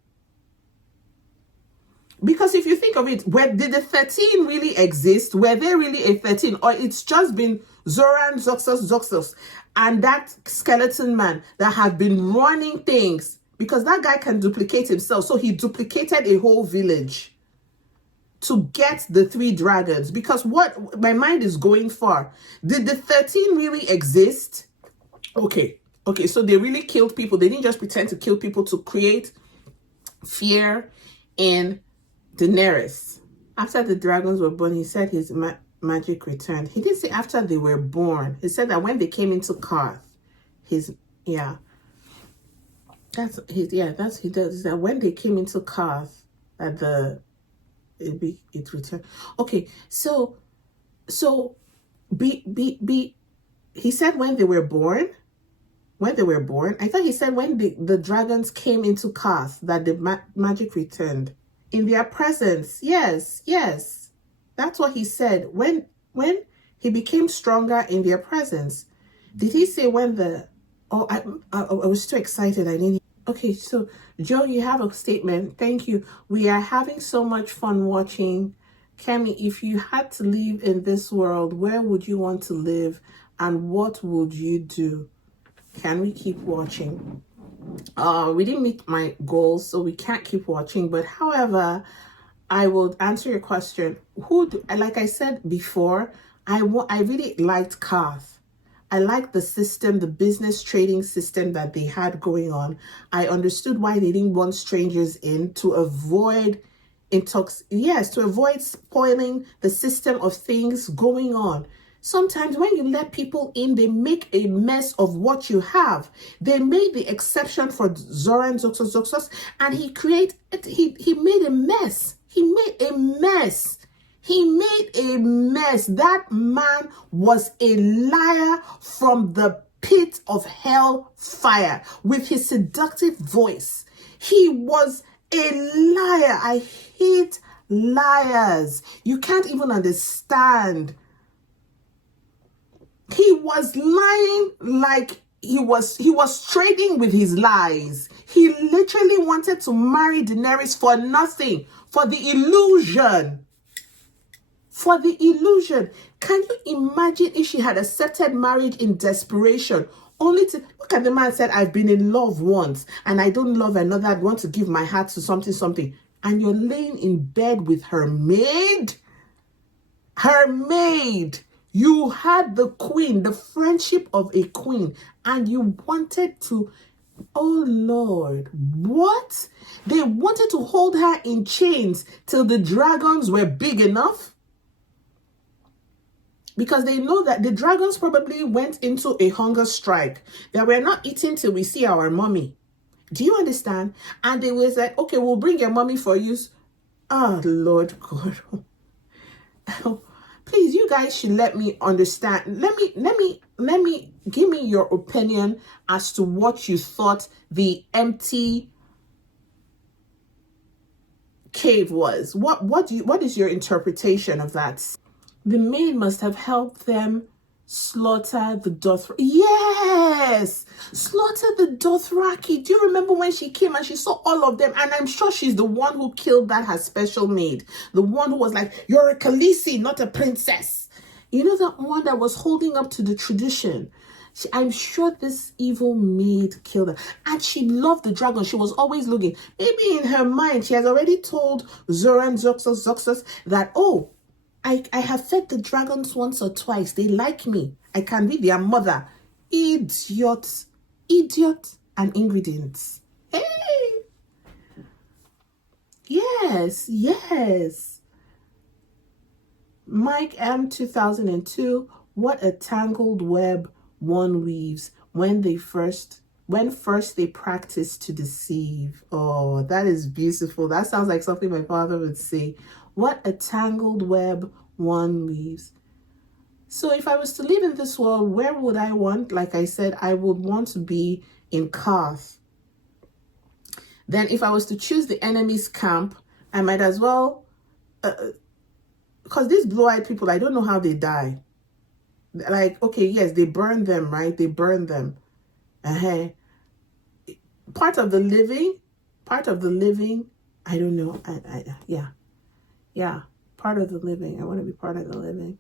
Because if you think of it, did the 13 really exist? Were they really a 13? Or it's just been Zoran, Zoxos, and that skeleton man that have been running things? Because that guy can duplicate himself. So he duplicated a whole village to get the 3 dragons. Because what my mind is going for, did the 13 really exist? Okay, so they really killed people. They didn't just pretend to kill people to create fear in Daenerys. After the dragons were born, he said his magic returned. He didn't say after they were born. He said that when they came into Qarth, that when they came into Qarth, that it returned. Okay, so he said when they were born. When they were born, I thought he said when the dragons came into Qarth that the magic returned in their presence. Yes, that's what he said. When he became stronger in their presence. Did he say when the? Oh, I was too excited. I didn't. Okay, so Joe, you have a statement. Thank you. We are having so much fun watching. Kemi, if you had to live in this world, where would you want to live, and what would you do? Can we keep watching? We didn't meet my goals, so we can't keep watching. But however, I will answer your question. Like I said before, I really liked Qarth. I liked the system, the business trading system that they had going on. I understood why they didn't want strangers in, to avoid to avoid spoiling the system of things going on. Sometimes when you let people in, they make a mess of what you have. They made the exception for Zoran Zoxos, and he made a mess. He made a mess. He made a mess. That man was a liar from the pit of hell fire with his seductive voice. He was a liar. I hate liars. You can't even understand. He was lying like he was trading with his lies. He literally wanted to marry Daenerys for nothing, for the illusion. For the illusion. Can you imagine if she had accepted marriage in desperation, only to look at the man said, I've been in love once and I don't love another. I want to give my heart to something. And you're laying in bed with her maid? Her maid. You had the queen, the friendship of a queen, and you wanted to, oh Lord, what? They wanted to hold her in chains till the dragons were big enough? Because they know that the dragons probably went into a hunger strike, that we're not eating till we see our mommy. Do you understand? And they were like, okay, we'll bring your mommy for you. Oh, Lord God. Please, you guys should let me understand. Let me give me your opinion as to what you thought the empty cave was. What is your interpretation of that? The maid must have helped them slaughter the Dothraki. Yes! Slaughter the Dothraki. Do you remember when she came and she saw all of them? And I'm sure she's the one who killed that her special maid. The one who was like, you're a Khaleesi, not a princess. You know, that one that was holding up to the tradition. I'm sure this evil maid killed her. And she loved the dragon. She was always looking. Maybe in her mind, she has already told Zoran Zoxos that, oh, I have fed the dragons once or twice. They like me. I can be their mother. Idiot and ingredients. Hey. Yes. Mike M 2002. What a tangled web one weaves when first they practice to deceive. Oh, that is beautiful. That sounds like something my father would say. What a tangled web one weaves. So if I was to live in this world, where would I want? Like I said, I would want to be in Qarth. Then if I was to choose the enemy's camp, I might as well, because these blue-eyed people, I don't know how they die. Like, okay, yes, they burn them, right? They burn them. Part of the living, I don't know. Yeah, part of the living. I want to be part of the living.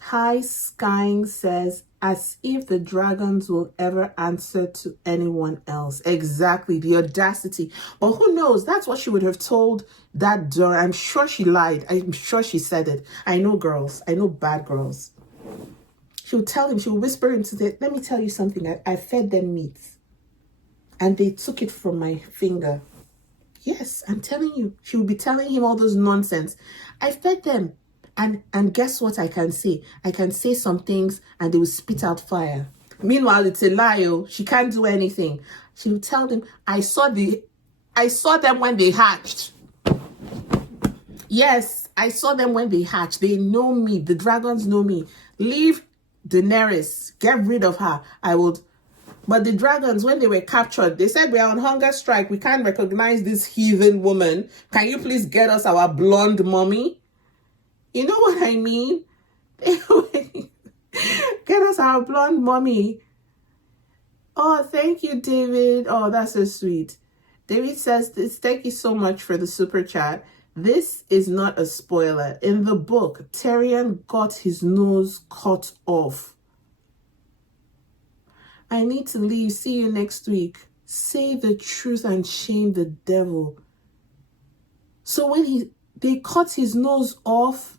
High Skying says, as if the dragons will ever answer to anyone else. Exactly, the audacity. But who knows? That's what she would have told that door. I'm sure she lied. I'm sure she said it. I know girls. I know bad girls. She would tell him, she would whisper into the, let me tell you something. I fed them meat. And they took it from my finger. Yes, I'm telling you. She would be telling him all those nonsense. I fed them. And guess what I can say? I can say some things and they will spit out fire. Meanwhile, it's a lie. Oh, she can't do anything. She will tell them, I saw them when they hatched. Yes, I saw them when they hatch. They know me. The dragons know me. Leave Daenerys. Get rid of her. I would. But the dragons, when they were captured, they said, we are on hunger strike. We can't recognize this heathen woman. Can you please get us our blonde mommy? You know what I mean? Get us our blonde mommy. Oh, thank you, David. Oh, that's so sweet. David says this. Thank you so much for the super chat. This is not a spoiler. In the book, Tyrion got his nose cut off. I need to leave. See you next week. Say the truth and shame the devil. So when they cut his nose off,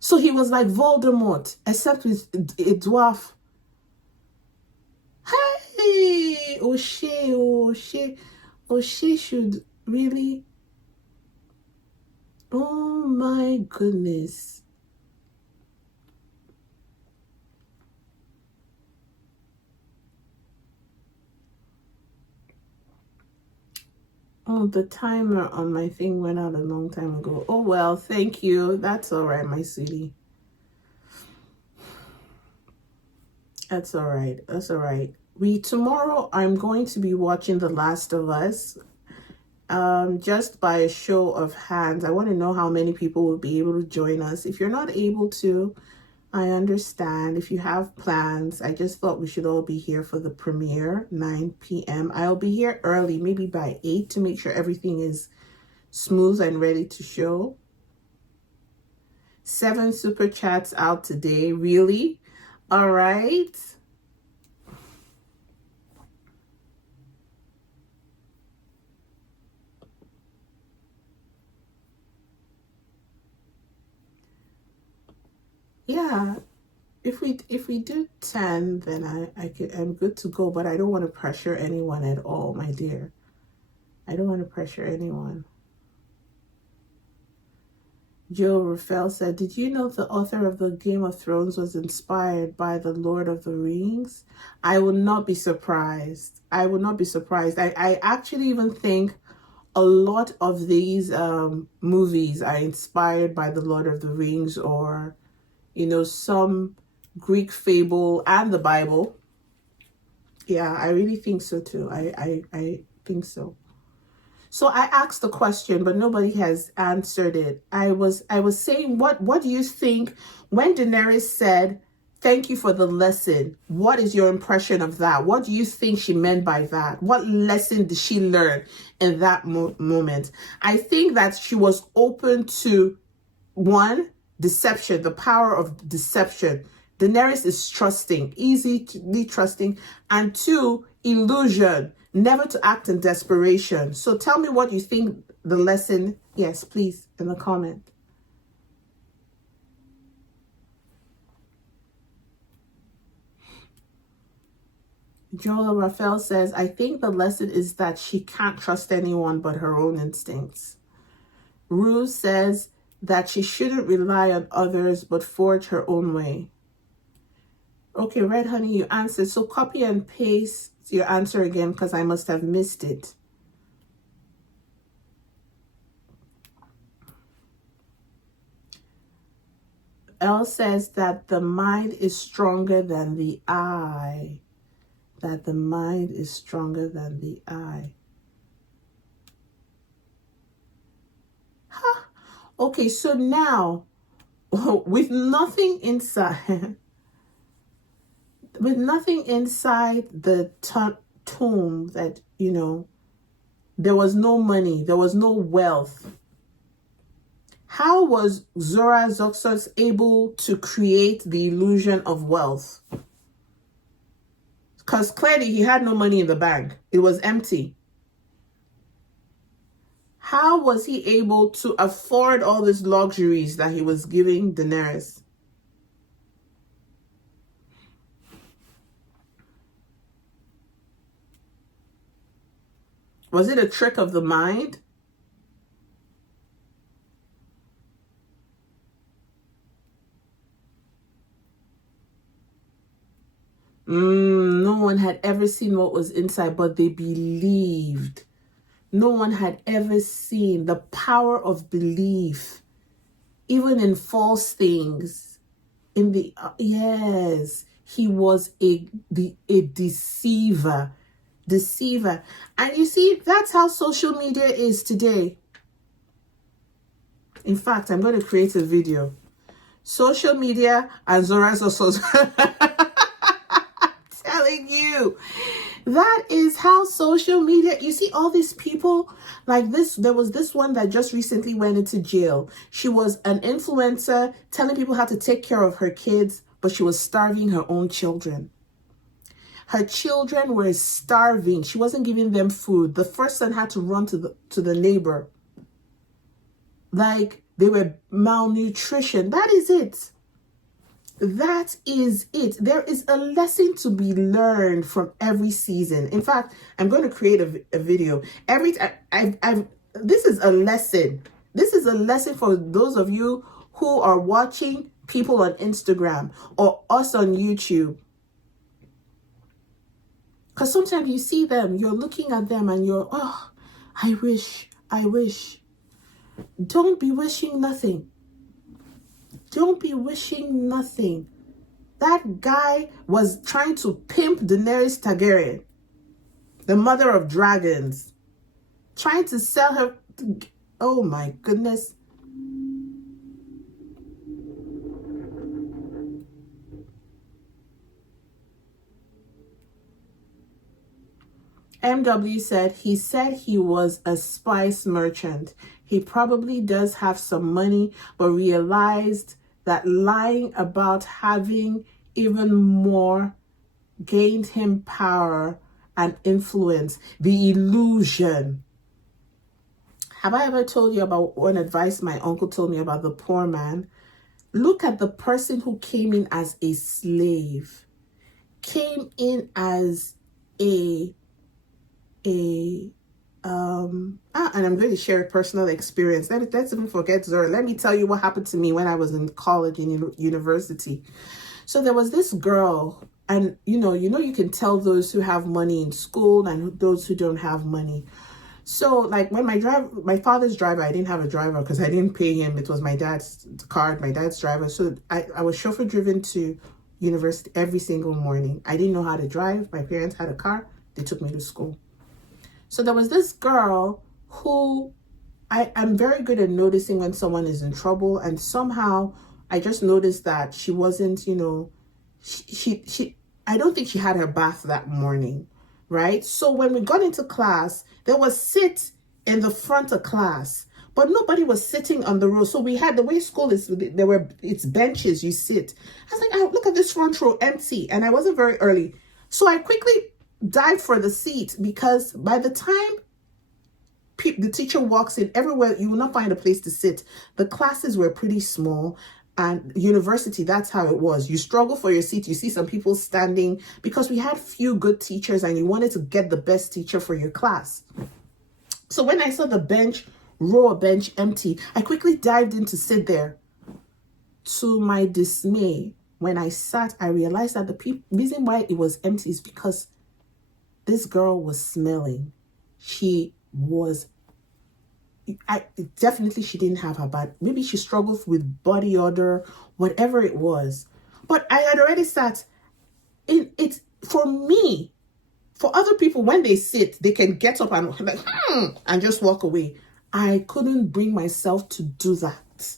so he was like Voldemort, except with a dwarf. Hey, O'Shea should really. Oh my goodness. Oh, the timer on my thing went out a long time ago. Oh, well, thank you. That's all right, my sweetie. That's all right. That's all right. Tomorrow, I'm going to be watching The Last of Us. Just by a show of hands. I want to know how many people will be able to join us. If you're not able to, I understand. If you have plans, I just thought we should all be here for the premiere, 9 p.m. I'll be here early, maybe by 8, to make sure everything is smooth and ready to show. 7 super chats out today. Really? All right. Yeah. If we do 10, then I'm good to go, but I don't want to pressure anyone at all, my dear. I don't want to pressure anyone. Joe Raphael said, did you know the author of the Game of Thrones was inspired by the Lord of the Rings? I would not be surprised. I would not be surprised. I actually even think a lot of these movies are inspired by the Lord of the Rings, or, you know, some Greek fable and the Bible. Yeah, I really think so too. I think so. So I asked the question, but nobody has answered it. I was saying, what do you think when Daenerys said, thank you for the lesson? What is your impression of that? What do you think she meant by that? What lesson did she learn in that moment? I think that she was open to, one, deception, the power of deception. Daenerys is trusting, easily trusting. And 2, illusion, never to act in desperation. So tell me what you think the lesson, yes, please, in the comment. Joel Raphael says, I think the lesson is that she can't trust anyone but her own instincts. Ruse says that she shouldn't rely on others but forge her own way. Okay, Red Honey, you answered. So copy and paste your answer again, because I must have missed it. Elle says that the mind is stronger than the eye. That the mind is stronger than the eye. Huh. Okay, so now, with nothing inside... with nothing inside the tomb, that, you know, there was no money, there was no wealth. How was Zora Zoxos able to create the illusion of wealth? Because clearly he had no money in the bank. It was empty. How was he able to afford all these luxuries that he was giving Daenerys? Was it a trick of the mind? No one had ever seen what was inside, but they believed. no one had ever seen. The power of belief, even in false things. In the yes, he was a deceiver. And you see, that's how social media is today. In fact, I'm going to create a video. Social media and Zora's also telling you. That is how social media, you see all these people like this. There was this one that just recently went into jail. She was an influencer telling people how to take care of her kids, but she was starving her own children. Her children were starving. She wasn't giving them food. The first son had to run to the neighbor. Like they were malnutrition. That is it. That is it. There is a lesson to be learned from every season. In fact, I'm going to create a video. Every time this is a lesson. This is a lesson for those of you who are watching people on Instagram or us on YouTube. Because sometimes you see them, you're looking at them and you're, oh, I wish. Don't be wishing nothing. Don't be wishing nothing. That guy was trying to pimp Daenerys Targaryen, the mother of dragons, trying to sell her. Oh my goodness. MW said he was a spice merchant. He probably does have some money, but realized that lying about having even more gained him power and influence. The illusion. Have I ever told you about one advice my uncle told me about the poor man? Look at the person who came in as a slave, came in as and I'm going to share a personal experience. Let's even forget Zora. Let me tell you what happened to me when I was in college and university. So there was this girl, and you can tell those who have money in school and those who don't have money. So like when my father's driver, I didn't have a driver because I didn't pay him. It was my dad's card, my dad's driver. So I was chauffeur driven to university every single morning. I didn't know how to drive. My parents had a car. They took me to school. So there was this girl who I'm very good at noticing when someone is in trouble, and somehow I just noticed that she wasn't, I don't think she had her bath that morning, right? So when we got into class, there was sit in the front of class, but nobody was sitting on the row. So we had, the way school is, it's benches, you sit. I was like, oh, look at this front row empty, and I wasn't very early. So I quickly dived for the seat, because by the time the teacher walks in, everywhere you will not find a place to sit. The classes were pretty small, and university, that's how it was. You struggle for your seat. You see some people standing because we had few good teachers, and you wanted to get the best teacher for your class. So when I saw the bench empty, I quickly dived in to sit there. To my dismay, when I sat, I realized that the reason why it was empty is because this girl was smelling. She didn't have her bad. Maybe she struggled with body odor, whatever it was. But I had already sat in it. For me, for other people, when they sit, they can get up and and just walk away. I couldn't bring myself to do that.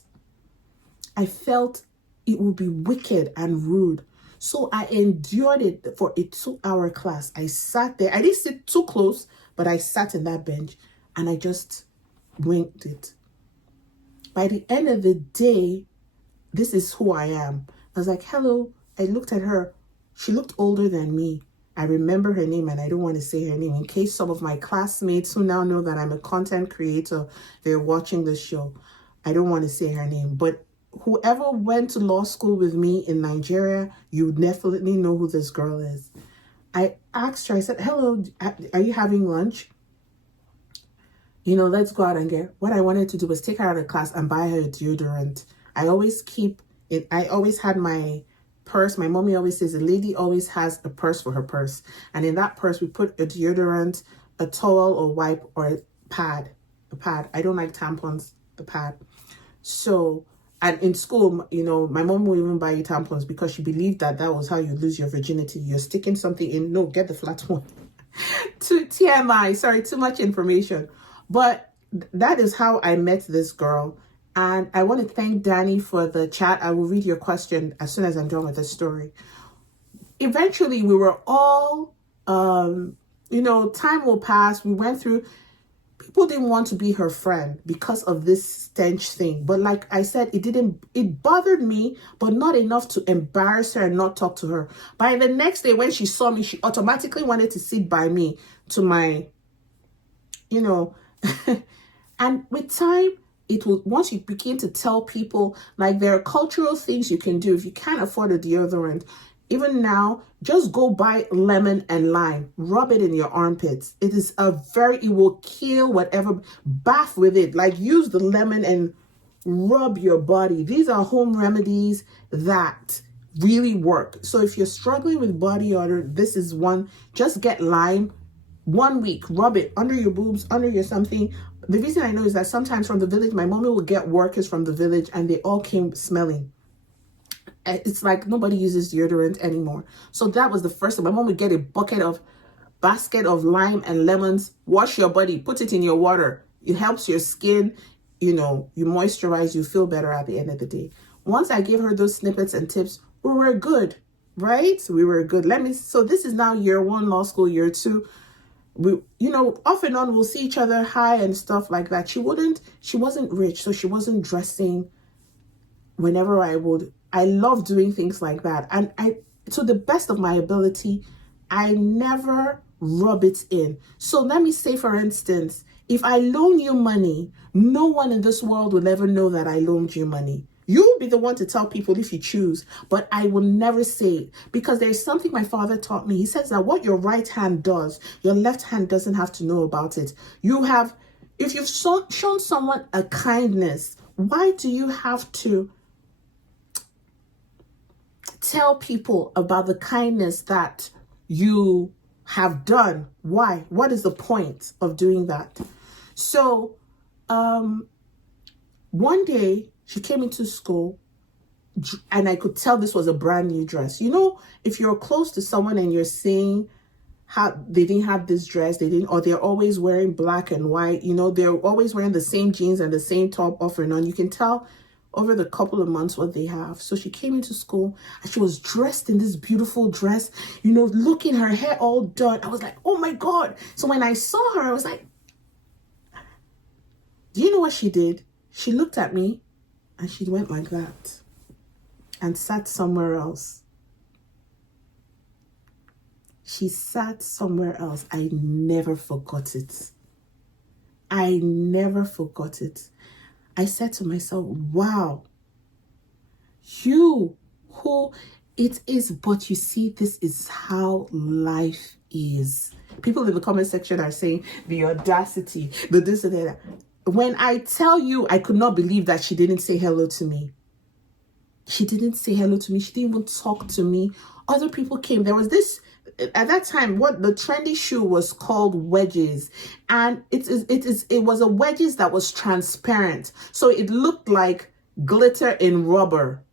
I felt it would be wicked and rude. So I endured it for a 2-hour class. I sat there. I didn't sit too close, but I sat in that bench and I just winged it. By the end of the day, this is who I am. I was like, hello. I looked at her. She looked older than me. I remember her name, and I don't want to say her name in case some of my classmates who now know that I'm a content creator, they're watching this show. I don't want to say her name, but whoever went to law school with me in Nigeria, you definitely know who this girl is. I asked her, I said, hello, are you having lunch? Let's go out and get. What I wanted to do was take her out of class and buy her a deodorant. I always keep it. I always had my purse. My mommy always says a lady always has a purse for her purse. And in that purse, we put a deodorant, a towel or wipe, or pad, a pad. I don't like tampons, the pad. So, and in school, you know, my mom would even buy you tampons because she believed that that was how you lose your virginity. You're sticking something in. No, get the flat one. TMI, sorry, too much information. But that is how I met this girl. And I want to thank Dany for the chat. I will read your question as soon as I'm done with the story. Eventually, we were all, you know, time will pass. We went through, people didn't want to be her friend because of this stench thing. But like I said, it bothered me, but not enough to embarrass her and not talk to her. By the next day, when she saw me, she automatically wanted to sit by me to my, you know, and with time, it will, once you begin to tell people, like, there are cultural things you can do. If you can't afford a deodorant, even now, just go buy lemon and lime, rub it in your armpits. It is it will kill whatever, bath with it, like use the lemon and rub your body. These are home remedies that really work. So if you're struggling with body odor, this is one. Just get lime, 1 week, rub it under your boobs, under your something. The reason I know is that sometimes from the village, my mommy would get workers from the village and they all came smelling. It's like nobody uses deodorant anymore. So that was the first time. My mom would get a basket of lime and lemons, wash your body, put it in your water. It helps your skin, you know, you moisturize, you feel better at the end of the day. Once I gave her those snippets and tips, we were good, right? We were good. So this is now year 1, law school, year 2. We, you know, off and on, we'll see each other high and stuff like that. She wasn't rich, so she wasn't dressing whenever I love doing things like that. And to the best of my ability, I never rub it in. So let me say, for instance, if I loan you money, no one in this world will ever know that I loaned you money. You'll be the one to tell people if you choose, but I will never say it, because there's something my father taught me. He says that what your right hand does, your left hand doesn't have to know about it. If you've shown someone a kindness, why do you have to tell people about the kindness that you have done? Why? What is the point of doing that? So, one day she came into school and I could tell this was a brand new dress. You know, if you're close to someone and you're seeing how they didn't have this dress, or they're always wearing black and white, you know, they're always wearing the same jeans and the same top off and on. You can tell over the couple of months what they have. So she came into school and she was dressed in this beautiful dress, you know, looking, her hair all done. I was like, oh my God. So when I saw her, I was like, do you know what she did? She looked at me and she went like that and sat somewhere else. She sat somewhere else. I never forgot it. I never forgot it. I said to myself, wow, you who it is, but you see, this is how life is. People in the comment section are saying the audacity, the this and that. When I tell you, I could not believe that she didn't say hello to me. She didn't say hello to me. She didn't even talk to me. Other people came. There was this, at that time, what the trendy shoe was called wedges. And it was a wedges that was transparent. So it looked like glitter in rubber.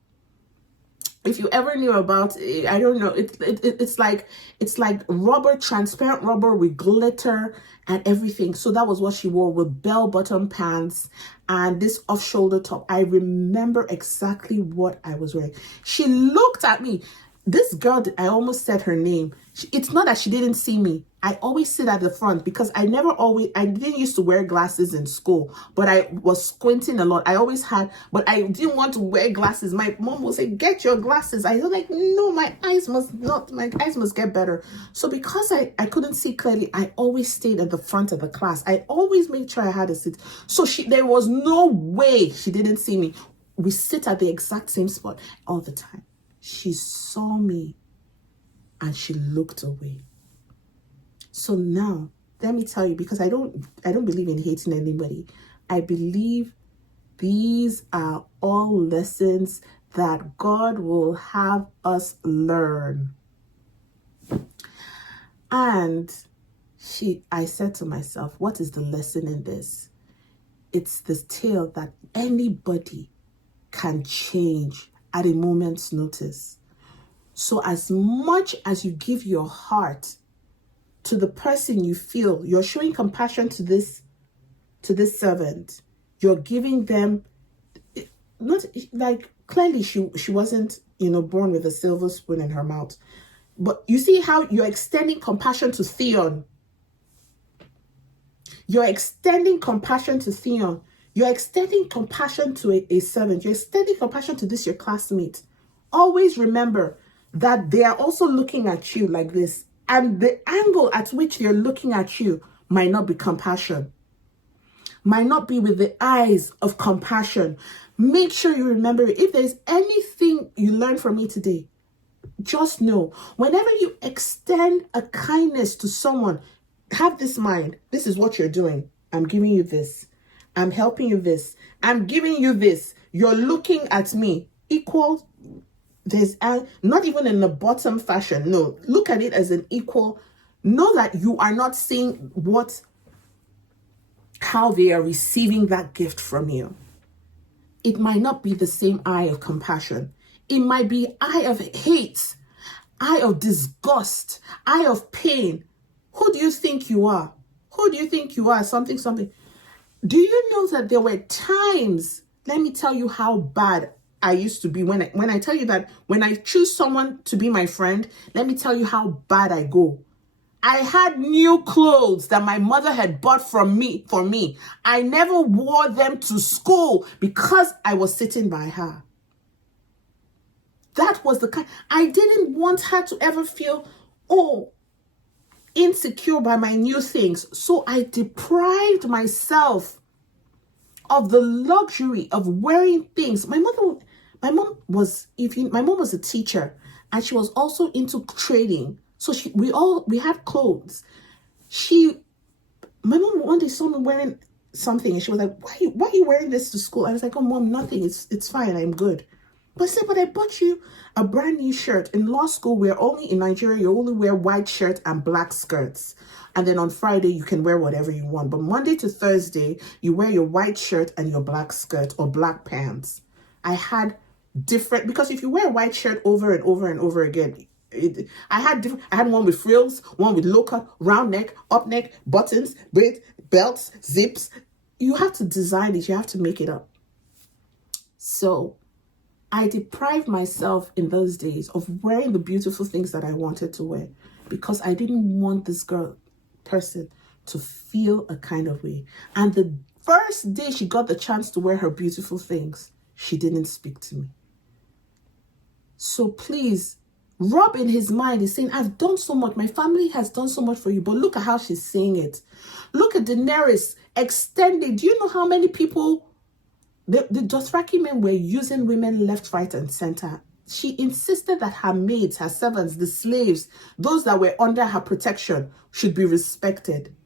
If you ever knew about it, I don't know, it's like rubber, transparent rubber with glitter and everything. So that was what she wore, with bell-bottom pants and this off-shoulder top. I remember exactly what I was wearing. She looked at me. This girl, I almost said her name. It's not that she didn't see me. I always sit at the front because I didn't used to wear glasses in school, but I was squinting a lot. I always had, but I didn't want to wear glasses. My mom would say, get your glasses. I was like, no, my eyes must get better. So because I couldn't see clearly, I always stayed at the front of the class. I always made sure I had a seat. So there was no way she didn't see me. We sit at the exact same spot all the time. She saw me and she looked away. So now, let me tell you, because I don't believe in hating anybody. I believe these are all lessons that God will have us learn. And I said to myself, what is the lesson in this? It's the tale that anybody can change at a moment's notice. So as much as you give your heart to the person you feel, you're showing compassion to this servant, you're giving them, not like, clearly she wasn't, born with a silver spoon in her mouth. But you see how you're extending compassion to Theon. You're extending compassion to Theon. You're extending compassion to a servant. You're extending compassion to your classmate. Always remember that they are also looking at you like this. And the angle at which they're looking at you might not be compassion. Might not be with the eyes of compassion. Make sure you remember, if there's anything you learn from me today, just know, whenever you extend a kindness to someone, have this mind. This is what you're doing. I'm giving you this. I'm helping you this. I'm giving you this. You're looking at me. Equal. There's not even in the bottom fashion. No, look at it as an equal. Know that you are not seeing how they are receiving that gift from you. It might not be the same eye of compassion. It might be eye of hate, eye of disgust, eye of pain. Who do you think you are? Who do you think you are? Something. Do you know that there were times, let me tell you how bad I used to be. When I tell you that when I choose someone to be my friend, let me tell you how bad I go. I had new clothes that my mother had bought for me. I never wore them to school because I was sitting by her. That was the kind. I didn't want her to ever feel, insecure by my new things. So I deprived myself of the luxury of wearing things. My mom was a teacher, and she was also into trading. So we had clothes. My mom one day saw me wearing something, and she was like, why are you wearing this to school? I was like, oh, Mom, nothing. It's fine. I'm good. But I said, but I bought you a brand new shirt. In law school, in Nigeria, you only wear white shirt and black skirts. And then on Friday, you can wear whatever you want. But Monday to Thursday, you wear your white shirt and your black skirt or black pants. I had different, because if you wear a white shirt over and over and over again, I had one with frills, one with low cut, round neck, up neck, buttons, braid, belts, zips. You have to design it. You have to make it up. So I deprived myself in those days of wearing the beautiful things that I wanted to wear because I didn't want this person to feel a kind of way. And the first day she got the chance to wear her beautiful things, she didn't speak to me. So please, Rob in his mind is saying, I've done so much. My family has done so much for you. But look at how she's saying it. Look at Daenerys extending. Do you know how many people, the Dothraki men were using women left, right, and center? She insisted that her maids, her servants, the slaves, those that were under her protection should be respected.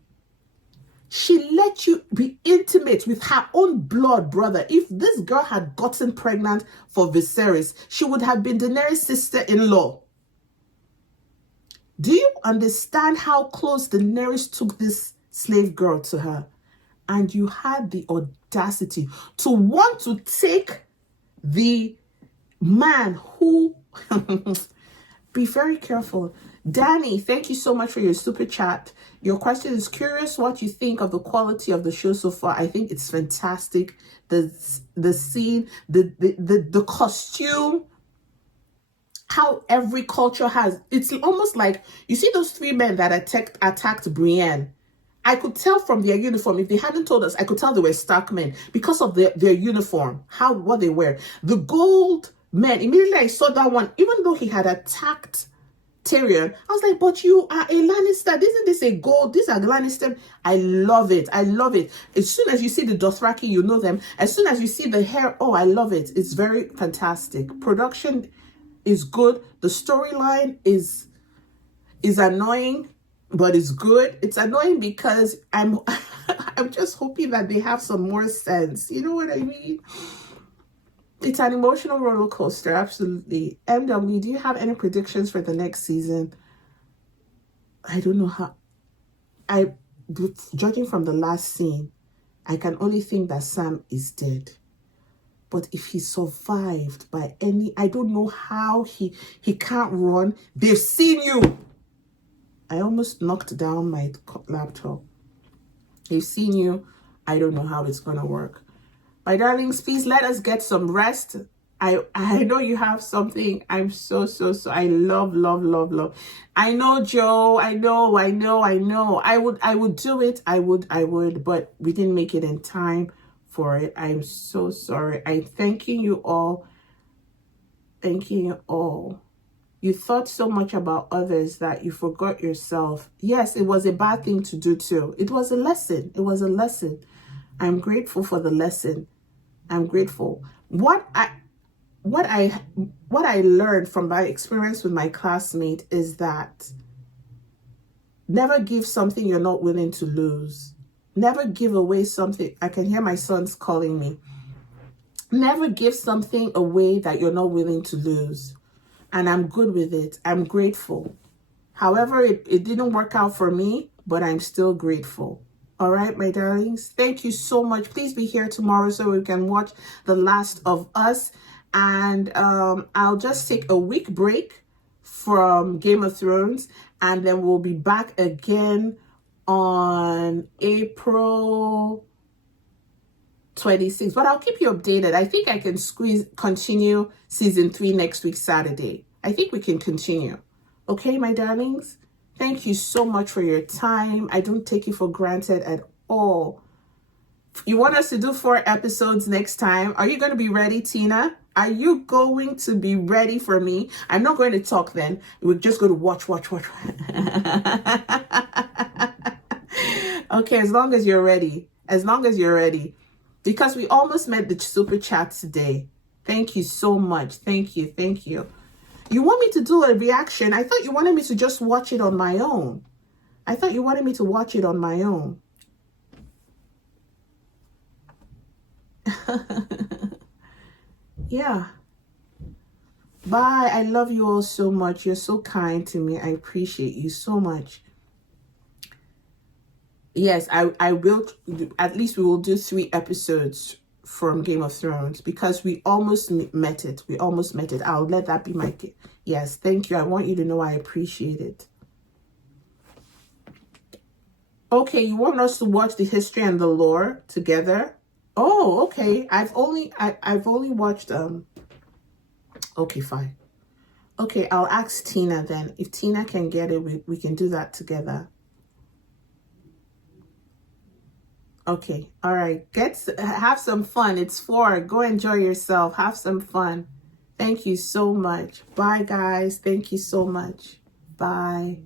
She let you be intimate with her own blood brother. If this girl had gotten pregnant for Viserys, she would have been Daenerys' sister-in-law. Do you understand how close Daenerys took this slave girl to her? And you had the audacity to want to take the man who... Be very careful. Dany, thank you so much for your super chat. Your question is curious what you think of the quality of the show so far. I think it's fantastic. The scene, the costume, how every culture has. It's almost like, you see those three men that attacked Brienne. I could tell from their uniform, if they hadn't told us, I could tell they were Stark men because of their uniform, what they wear. The gold men, immediately I saw that one, even though he had attacked Tyrion, I was like, but you are a Lannister. Isn't this a gold? These are Lannister. I love it. I love it. As soon as you see the Dothraki, you know them. As soon as you see the hair, oh, I love it. It's very fantastic. Production is good. The storyline is annoying, but it's good. It's annoying because I'm just hoping that they have some more sense. You know what I mean? It's an emotional roller coaster, absolutely. MW, do you have any predictions for the next season? I don't know how. judging from the last scene, I can only think that Sam is dead. But if he survived by any, I don't know how he can't run. They've seen you. I almost knocked down my laptop. They've seen you. I don't know how it's going to work. My darlings, please let us get some rest. I know you have something. I'm so. I love. I know, Joe. I know. I would do it. I would, but we didn't make it in time for it. I'm so sorry. I'm thanking you all. Thanking you all. You thought so much about others that you forgot yourself. Yes, it was a bad thing to do too. It was a lesson. It was a lesson. I'm grateful for the lesson. I'm grateful. What I learned from my experience with my classmate is that never give something you're not willing to lose. Never give away something. I can hear my sons calling me. Never give something away that you're not willing to lose. And I'm good with it. I'm grateful. However, it didn't work out for me, but I'm still grateful. All right, my darlings. Thank you so much. Please be here tomorrow so we can watch The Last of Us. And I'll just take a week break from Game of Thrones. And then we'll be back again on April 26th. But I'll keep you updated. I think I can continue season 3 next week, Saturday. I think we can continue. Okay, my darlings? Thank you so much for your time. I don't take it for granted at all. You want us to do 4 episodes next time? Are you going to be ready, Tina? Are you going to be ready for me? I'm not going to talk then. We're just going to watch. Okay, as long as you're ready. As long as you're ready. Because we almost met the super chat today. Thank you so much. Thank you. You want me to do a reaction? I thought you wanted me to just watch it on my own. Yeah. Bye. I love you all so much. You're so kind to me. I appreciate you so much. Yes, I will. At least we will do 3 episodes from Game of Thrones because we almost met it. I'll let that be my... Yes, thank you. I want you to know I appreciate it. Okay, you want us to watch the history and the lore together? Oh, okay. I've only watched Okay, fine. Okay, I'll ask Tina then. If Tina can get it, we can do that together. Okay, all right. Have some fun. It's 4. Go enjoy yourself. Have some fun. Thank you so much. Bye, guys. Thank you so much. Bye.